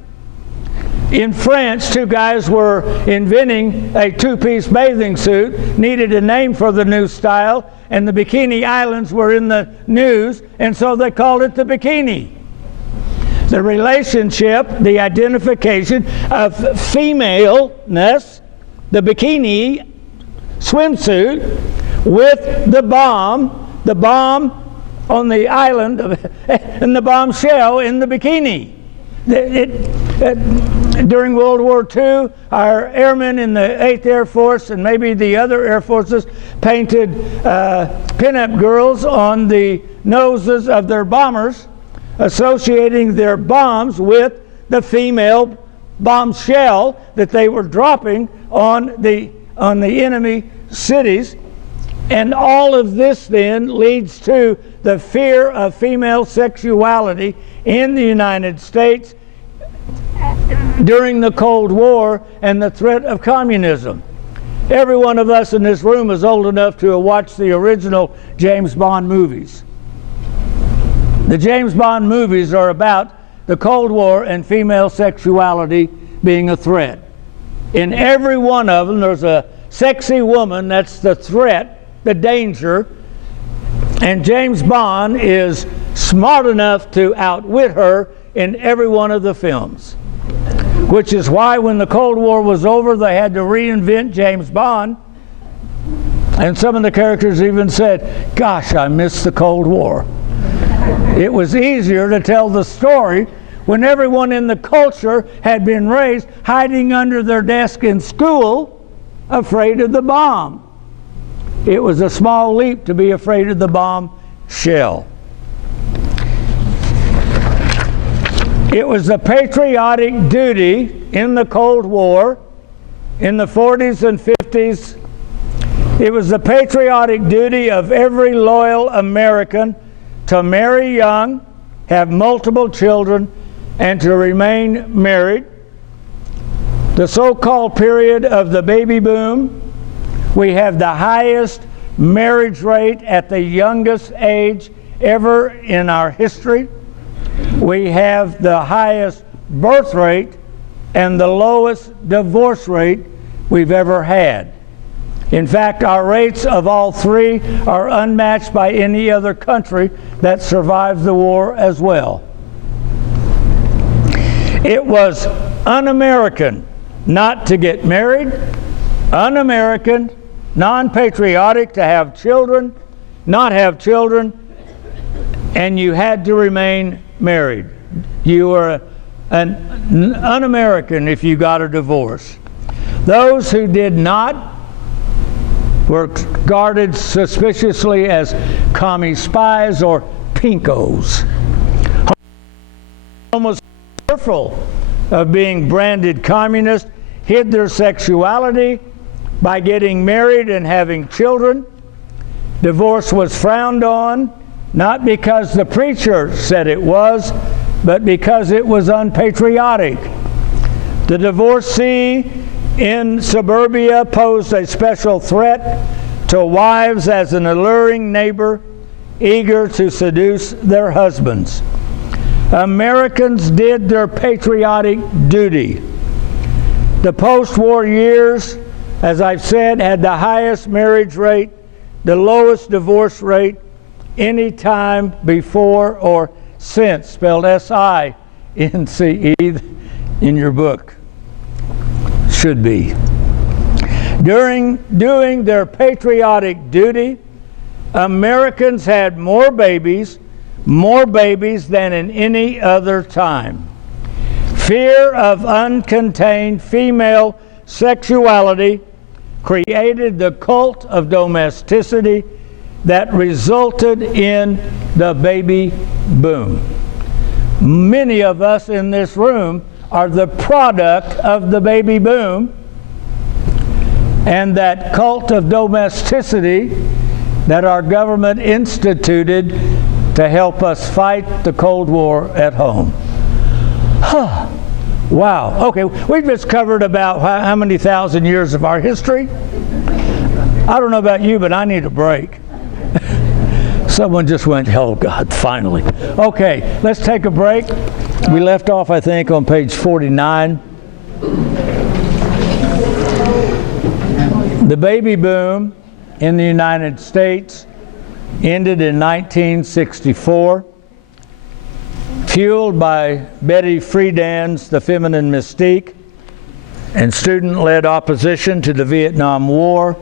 In France, two guys were inventing a two-piece bathing suit, needed a name for the new style, and the Bikini Islands were in the news, and so they called it the Bikini. The relationship, the identification of femaleness, the bikini swimsuit, with the bomb on the island, and the bombshell in the bikini. During World War II, our airmen in the 8th Air Force and maybe the other air forces painted pinup girls on the noses of their bombers, associating their bombs with the female bombshell that they were dropping on the enemy cities. And all of this then leads to the fear of female sexuality in the United States during the Cold War and the threat of communism. Every one of us in this room is old enough to have watched the original James Bond movies. The James Bond movies are about the Cold War and female sexuality being a threat. In every one of them, there's a sexy woman that's the threat, the danger, and James Bond is smart enough to outwit her in every one of the films. Which is why when the Cold War was over, they had to reinvent James Bond. And some of the characters even said, "Gosh, I miss the Cold War." It was easier to tell the story when everyone in the culture had been raised hiding under their desk in school, afraid of the bomb. It was a small leap to be afraid of the bomb shell. It was a patriotic duty in the Cold War in the 40s and 50s. It was the patriotic duty of every loyal American to marry young, have multiple children, and to remain married. The so-called period of the baby boom, we have the highest marriage rate at the youngest age ever in our history. We have the highest birth rate and the lowest divorce rate we've ever had. In fact, our rates of all three are unmatched by any other country that survived the war as well. It was un-American not to get married, un-American, non-patriotic to have children, not have children, and you had to remain married. You were an un-American if you got a divorce. Those who did not were regarded suspiciously as commie spies or pinkos. Almost fearful of being branded communist, hid their sexuality by getting married and having children. Divorce was frowned on, not because the preacher said it was, but because it was unpatriotic. The divorcee in suburbia posed a special threat to wives as an alluring neighbor eager to seduce their husbands. Americans did their patriotic duty. The post-war years, as I've said, had the highest marriage rate, the lowest divorce rate any time before or since, spelled S-I-N-C-E in your book. Should be. During doing their patriotic duty, Americans had more babies than in any other time. Fear of uncontained female sexuality created the cult of domesticity that resulted in the baby boom. Many of us in this room are the product of the baby boom and that cult of domesticity that our government instituted to help us fight the Cold War at home. Wow. Okay, we've just covered about how many thousand years of our history? I don't know about you, but I need a break. Someone just went, oh God, finally. Okay, let's take a break. We left off, I think, on page 49. The baby boom in the United States ended in 1964, fueled by Betty Friedan's The Feminine Mystique and student-led opposition to the Vietnam War.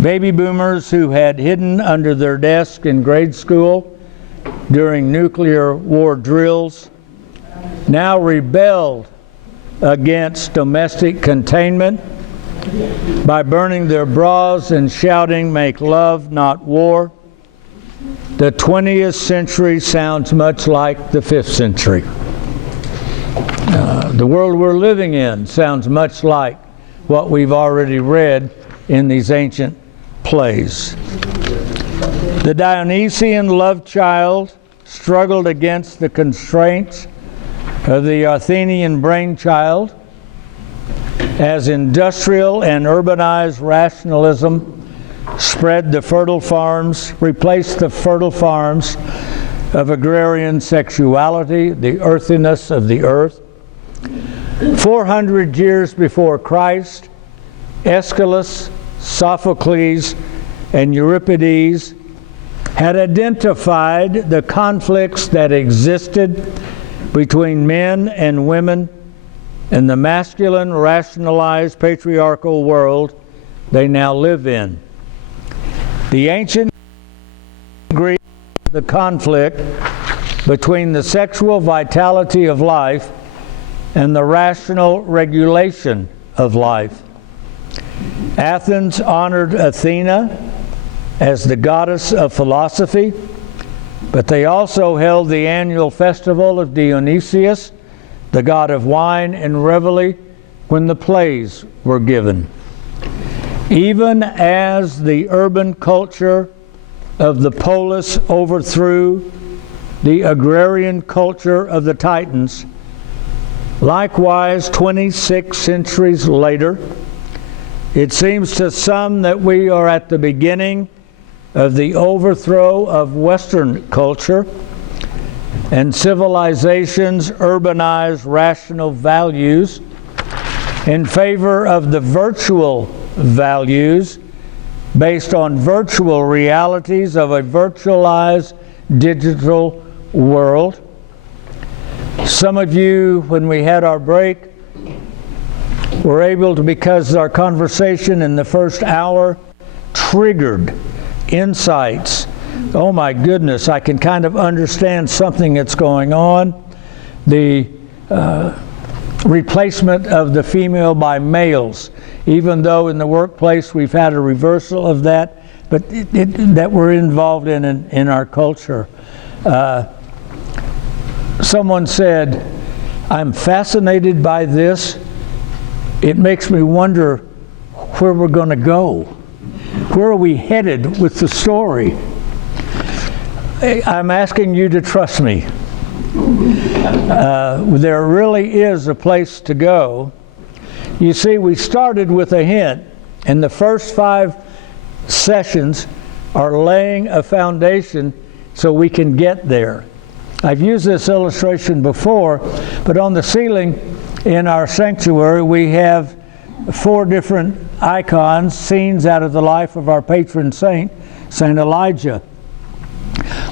Baby boomers who had hidden under their desk in grade school during nuclear war drills now rebelled against domestic containment by burning their bras and shouting, "Make love, not war." The 20th century sounds much like the 5th century. The world we're living in sounds much like what we've already read in these ancient plays. The Dionysian love child struggled against the constraints of the Athenian brainchild as industrial and urbanized rationalism replaced the fertile farms of agrarian sexuality, the earthiness of the earth. 400 years before Christ, Aeschylus, Sophocles, and Euripides had identified the conflicts that existed between men and women in the masculine, rationalized, patriarchal world they now live in. The ancient Greeks, the conflict between the sexual vitality of life and the rational regulation of life. Athens honored Athena as the goddess of philosophy, but they also held the annual festival of Dionysius, the god of wine and revelry, when the plays were given. Even as the urban culture of the polis overthrew the agrarian culture of the Titans, likewise 26 centuries later, it seems to some that we are at the beginning of the overthrow of Western culture and civilization's urbanized rational values in favor of the virtual values based on virtual realities of a virtualized digital world. Some of you, when we had our break, were able to, because our conversation in the first hour triggered insights. Oh my goodness, I can kind of understand something that's going on. The replacement of the female by males, even though in the workplace we've had a reversal of that, but that we're involved in our culture. Someone said, "I'm fascinated by this. It makes me wonder where we're going to go. Where are we headed with the story?" I'm asking you to trust me. There really is a place to go. You see, we started with a hint, and the first 5 sessions are laying a foundation so we can get there. I've used this illustration before, but on the ceiling in our sanctuary we have 4 different icons, scenes out of the life of our patron saint, Saint Elijah.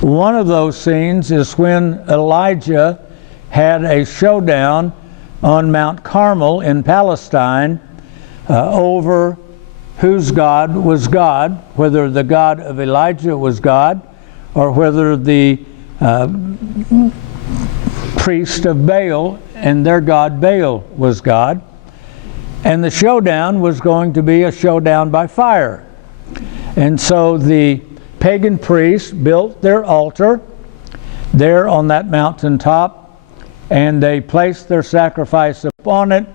One of those scenes is when Elijah had a showdown on Mount Carmel in Palestine over whose God was God, whether the God of Elijah was God or whether the priest of Baal and their god Baal was God. And the showdown was going to be a showdown by fire. And so the pagan priests built their altar there on that mountaintop, and they placed their sacrifice upon it,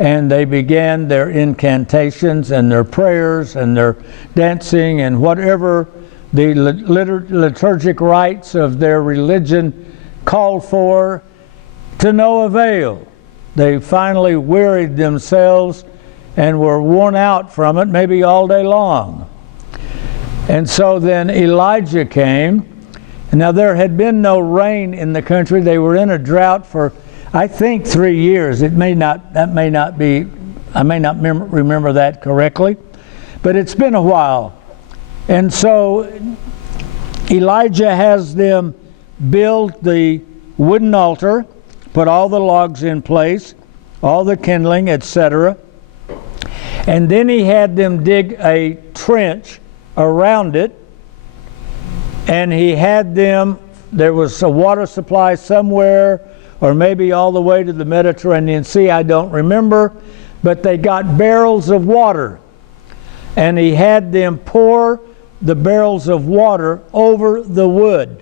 and they began their incantations and their prayers and their dancing and whatever the liturgic rites of their religion called for, to no avail. They finally wearied themselves and were worn out from it, maybe all day long. And so then Elijah came. Now there had been no rain in the country. They were in a drought for, I think, 3 years. I may not remember that correctly, but it's been a while. And so Elijah has them build the wooden altar, put all the logs in place, all the kindling, etc. And then he had them dig a trench around it, and he had them, there was a water supply somewhere, or maybe all the way to the Mediterranean Sea, I don't remember, but they got barrels of water, and he had them pour the barrels of water over the wood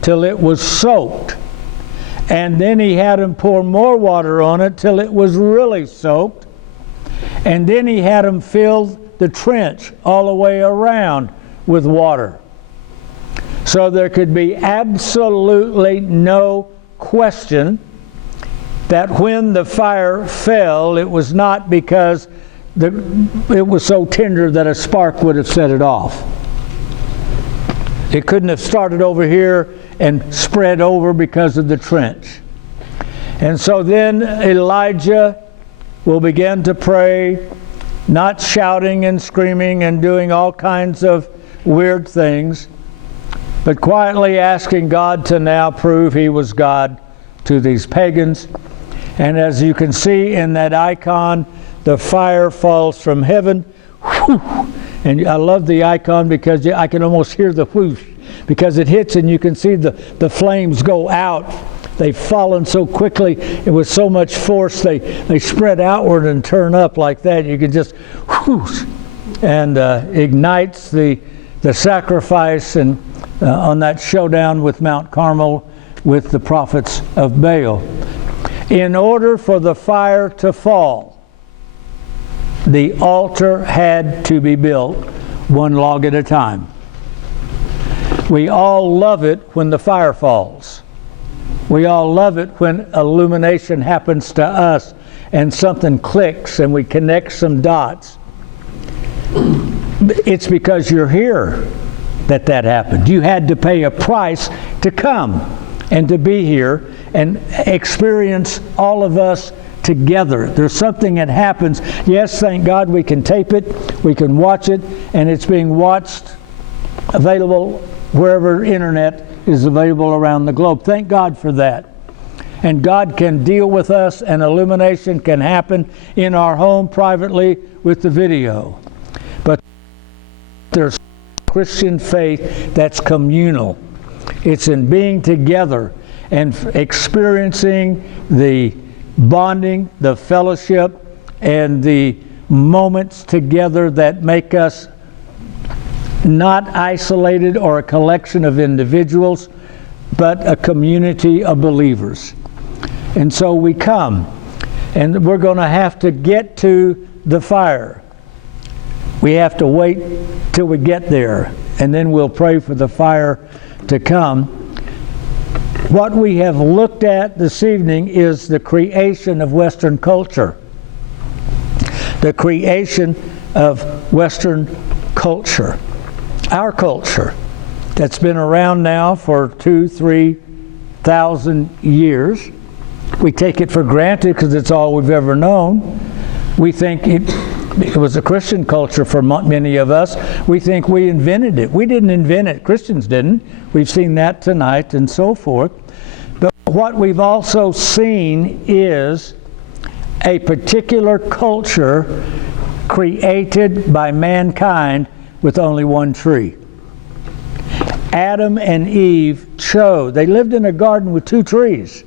till it was soaked. And then he had them pour more water on it till it was really soaked. And then he had them fill the trench all the way around with water. So there could be absolutely no question that when the fire fell, it was not because it was so tender that a spark would have set it off. It couldn't have started over here and spread over because of the trench. And so then Elijah will begin to pray, not shouting and screaming and doing all kinds of weird things, but quietly asking God to now prove he was God to these pagans. And as you can see in that icon, the fire falls from heaven. Whew. And I love the icon because I can almost hear the whoosh, because it hits and you can see the flames go out. They've fallen so quickly, and with so much force, they spread outward and turn up like that. You can just whoosh, and ignites the sacrifice and on that showdown with Mount Carmel with the prophets of Baal. In order for the fire to fall, the altar had to be built one log at a time. We all love it when the fire falls. We all love it when illumination happens to us and something clicks and we connect some dots. It's because you're here that happened. You had to pay a price to come and to be here and experience all of us together. There's something that happens. Yes, thank God we can tape it, we can watch it, and it's being watched, available wherever internet is available around the globe. Thank God for that. And God can deal with us, and illumination can happen in our home privately with the video. But there's Christian faith that's communal. It's in being together and experiencing the bonding, the fellowship, and the moments together that make us not isolated or a collection of individuals, but a community of believers. And so we come, and we're going to have to get to the fire. We have to wait till we get there, and then we'll pray for the fire to come. What we have looked at this evening is the creation of Western culture. The creation of Western culture. Our culture that's been around now for 2,000-3,000 years. We take it for granted because it's all we've ever known. We think it was a Christian culture for many of us. We think we invented it. We didn't invent it. Christians didn't. We've seen that tonight and so forth. But what we've also seen is a particular culture created by mankind with only one tree. Adam and Eve chose. They lived in a garden with two trees.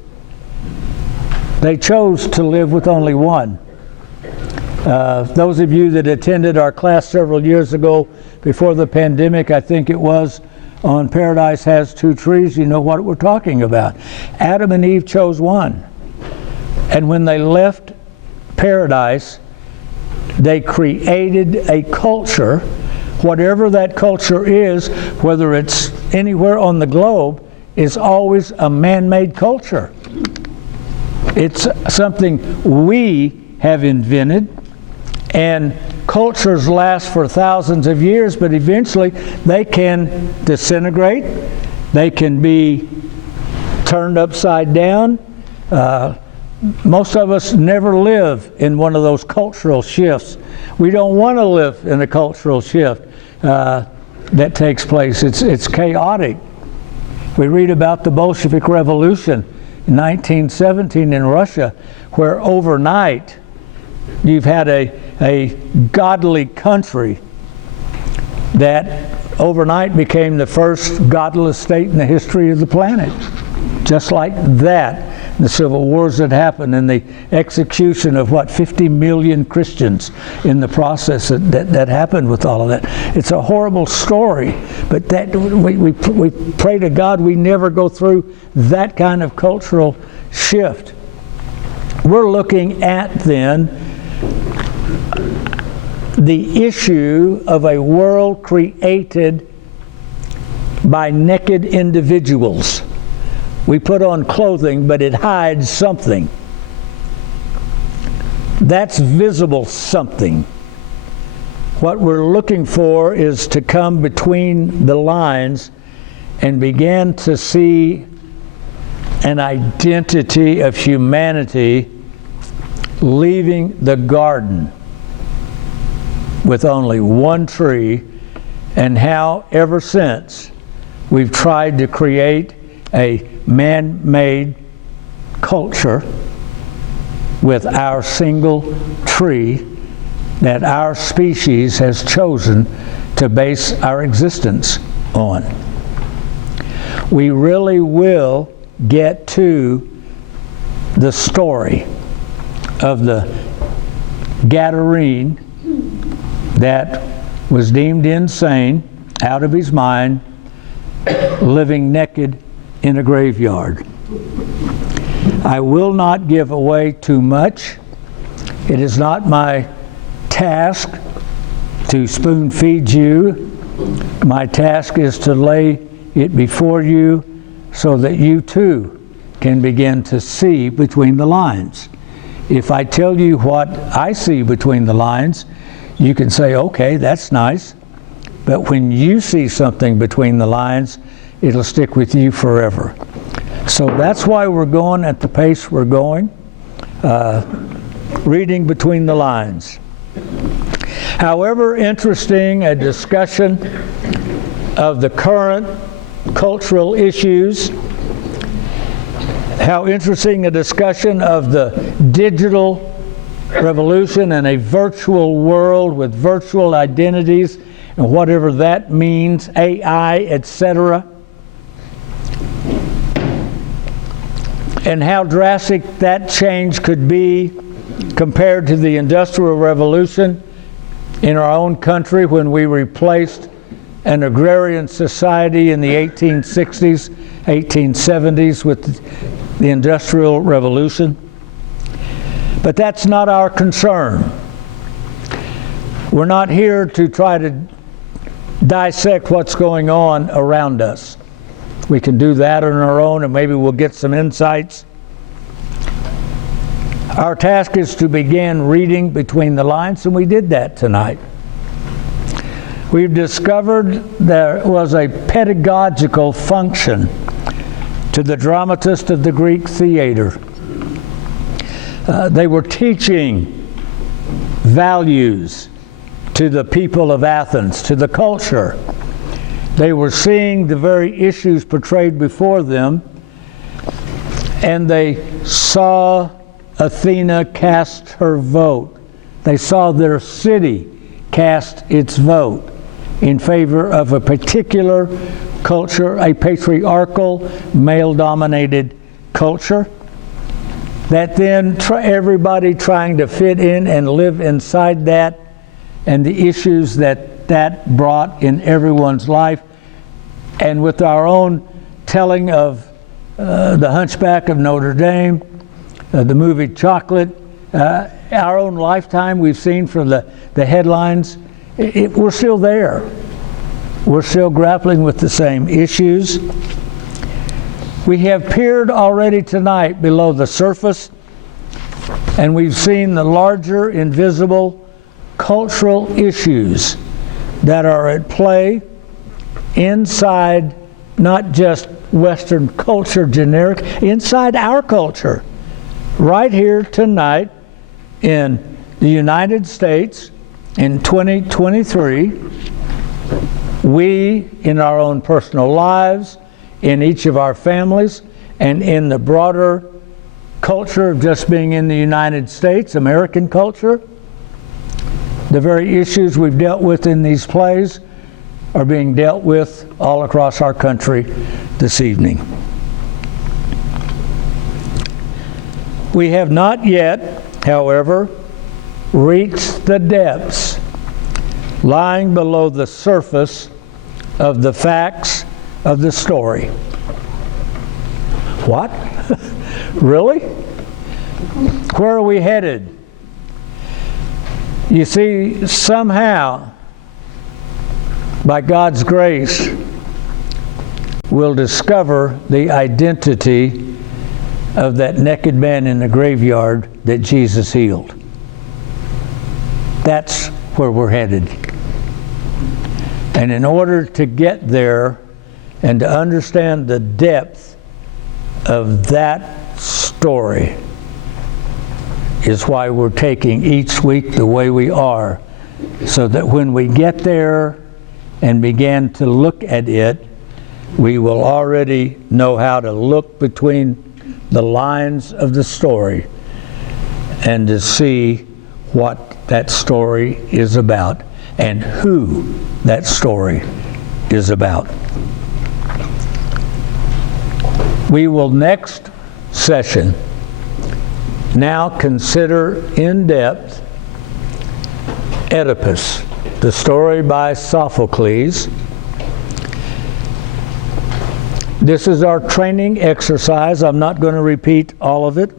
They chose to live with only one. Those of you that attended our class several years ago before the pandemic, I think it was, on Paradise Has Two Trees, you know what we're talking about. Adam and Eve chose one. And when they left paradise, they created a culture. Whatever that culture is, whether it's anywhere on the globe, is always a man-made culture. It's something we have invented, and cultures last for thousands of years, but eventually they can disintegrate, they can be turned upside down. Most of us never live in one of those cultural shifts. We don't want to live in a cultural shift that takes place. It's chaotic. We read about the Bolshevik Revolution in 1917 in Russia, where overnight you've had a godly country that overnight became the first godless state in the history of the planet. Just like that, the civil wars that happened and the execution of 50 million Christians in the process that happened with all of that. It's a horrible story, but that we pray to God we never go through that kind of cultural shift. We're looking at then the issue of a world created by naked individuals. We put on clothing, but it hides something. That's visible something. What we're looking for is to come between the lines and begin to see an identity of humanity leaving the garden with only one tree, and how ever since we've tried to create a man-made culture with our single tree that our species has chosen to base our existence on. We really will get to the story of the Gadarene that was deemed insane, out of his mind, living naked in a graveyard. I will not give away too much. It is not my task to spoon feed you. My task is to lay it before you so that you too can begin to see between the lines. If I tell you what I see between the lines, you can say, okay, that's nice. But when you see something between the lines, it'll stick with you forever. So that's why we're going at the pace we're going, reading between the lines. However interesting a discussion of the current cultural issues, how interesting a discussion of the digital revolution and a virtual world with virtual identities and whatever that means, AI, etc. And how drastic that change could be compared to the Industrial Revolution in our own country when we replaced an agrarian society in the 1860s, 1870s with the Industrial Revolution. But that's not our concern. We're not here to try to dissect what's going on around us. We can do that on our own, and maybe we'll get some insights. Our task is to begin reading between the lines, and we did that tonight. We've discovered there was a pedagogical function to the dramatist of the Greek theater. They were teaching values to the people of Athens, to the culture. They were seeing the very issues portrayed before them, and they saw Athena cast her vote. They saw their city cast its vote in favor of a particular culture, a patriarchal, male-dominated culture, that then everybody trying to fit in and live inside that, and the issues that brought in everyone's life. And with our own telling of the Hunchback of Notre Dame, the movie Chocolate, our own lifetime we've seen from the headlines, we're still there. We're still grappling with the same issues. We have peered already tonight below the surface, and we've seen the larger invisible cultural issues that are at play inside not just Western culture generic, inside our culture. Right here tonight in the United States in 2023, we in our own personal lives, in each of our families, and in the broader culture of just being in the United States, American culture, the very issues we've dealt with in these plays are being dealt with all across our country this evening. We have not yet, however, reached the depths lying below the surface of the facts of the story. What? Really? Where are we headed? You see, somehow, by God's grace, we'll discover the identity of that naked man in the graveyard that Jesus healed. That's where we're headed. And in order to get there and to understand the depth of that story is why we're taking each week the way we are, so that when we get there and begin to look at it, we will already know how to look between the lines of the story and to see what that story is about and who that story is about. We will next session now consider in depth Oedipus, the story by Sophocles. This is our training exercise. I'm not going to repeat all of it,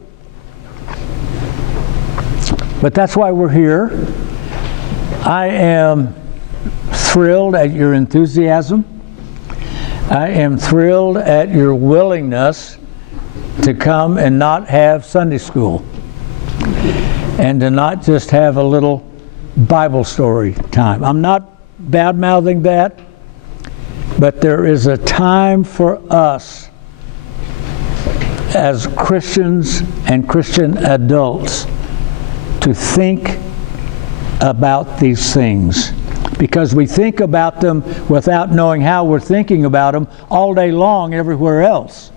but that's why we're here. I am thrilled at your enthusiasm. I am thrilled at your willingness to come and not have Sunday school and to not just have a little Bible story time. I'm not bad-mouthing that, but there is a time for us as Christians and Christian adults to think about these things, because we think about them without knowing how we're thinking about them all day long everywhere else.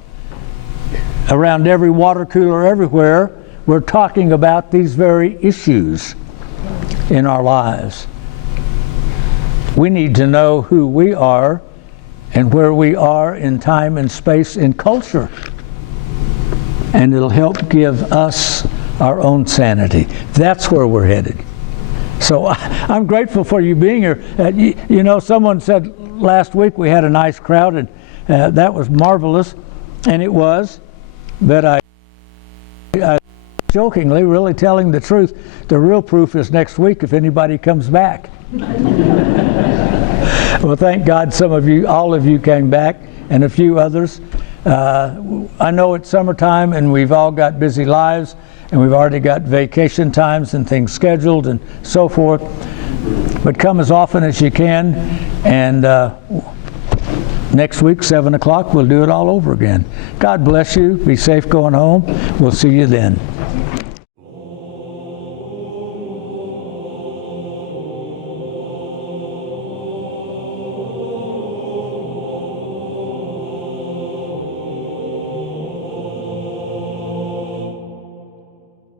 Around every water cooler everywhere, we're talking about these very issues in our lives. We need to know who we are and where we are in time and space in culture. And it'll help give us our own sanity. That's where we're headed. So I'm grateful for you being here. You know, someone said last week we had a nice crowd, and that was marvelous, and it was. But I jokingly, really telling the truth, the real proof is next week if anybody comes back. Well, thank God some of you, all of you came back, and a few others. I know it's summertime and we've all got busy lives and we've already got vacation times and things scheduled and so forth. But come as often as you can, and next week, 7 o'clock, we'll do it all over again. God bless you. Be safe going home. We'll see you then.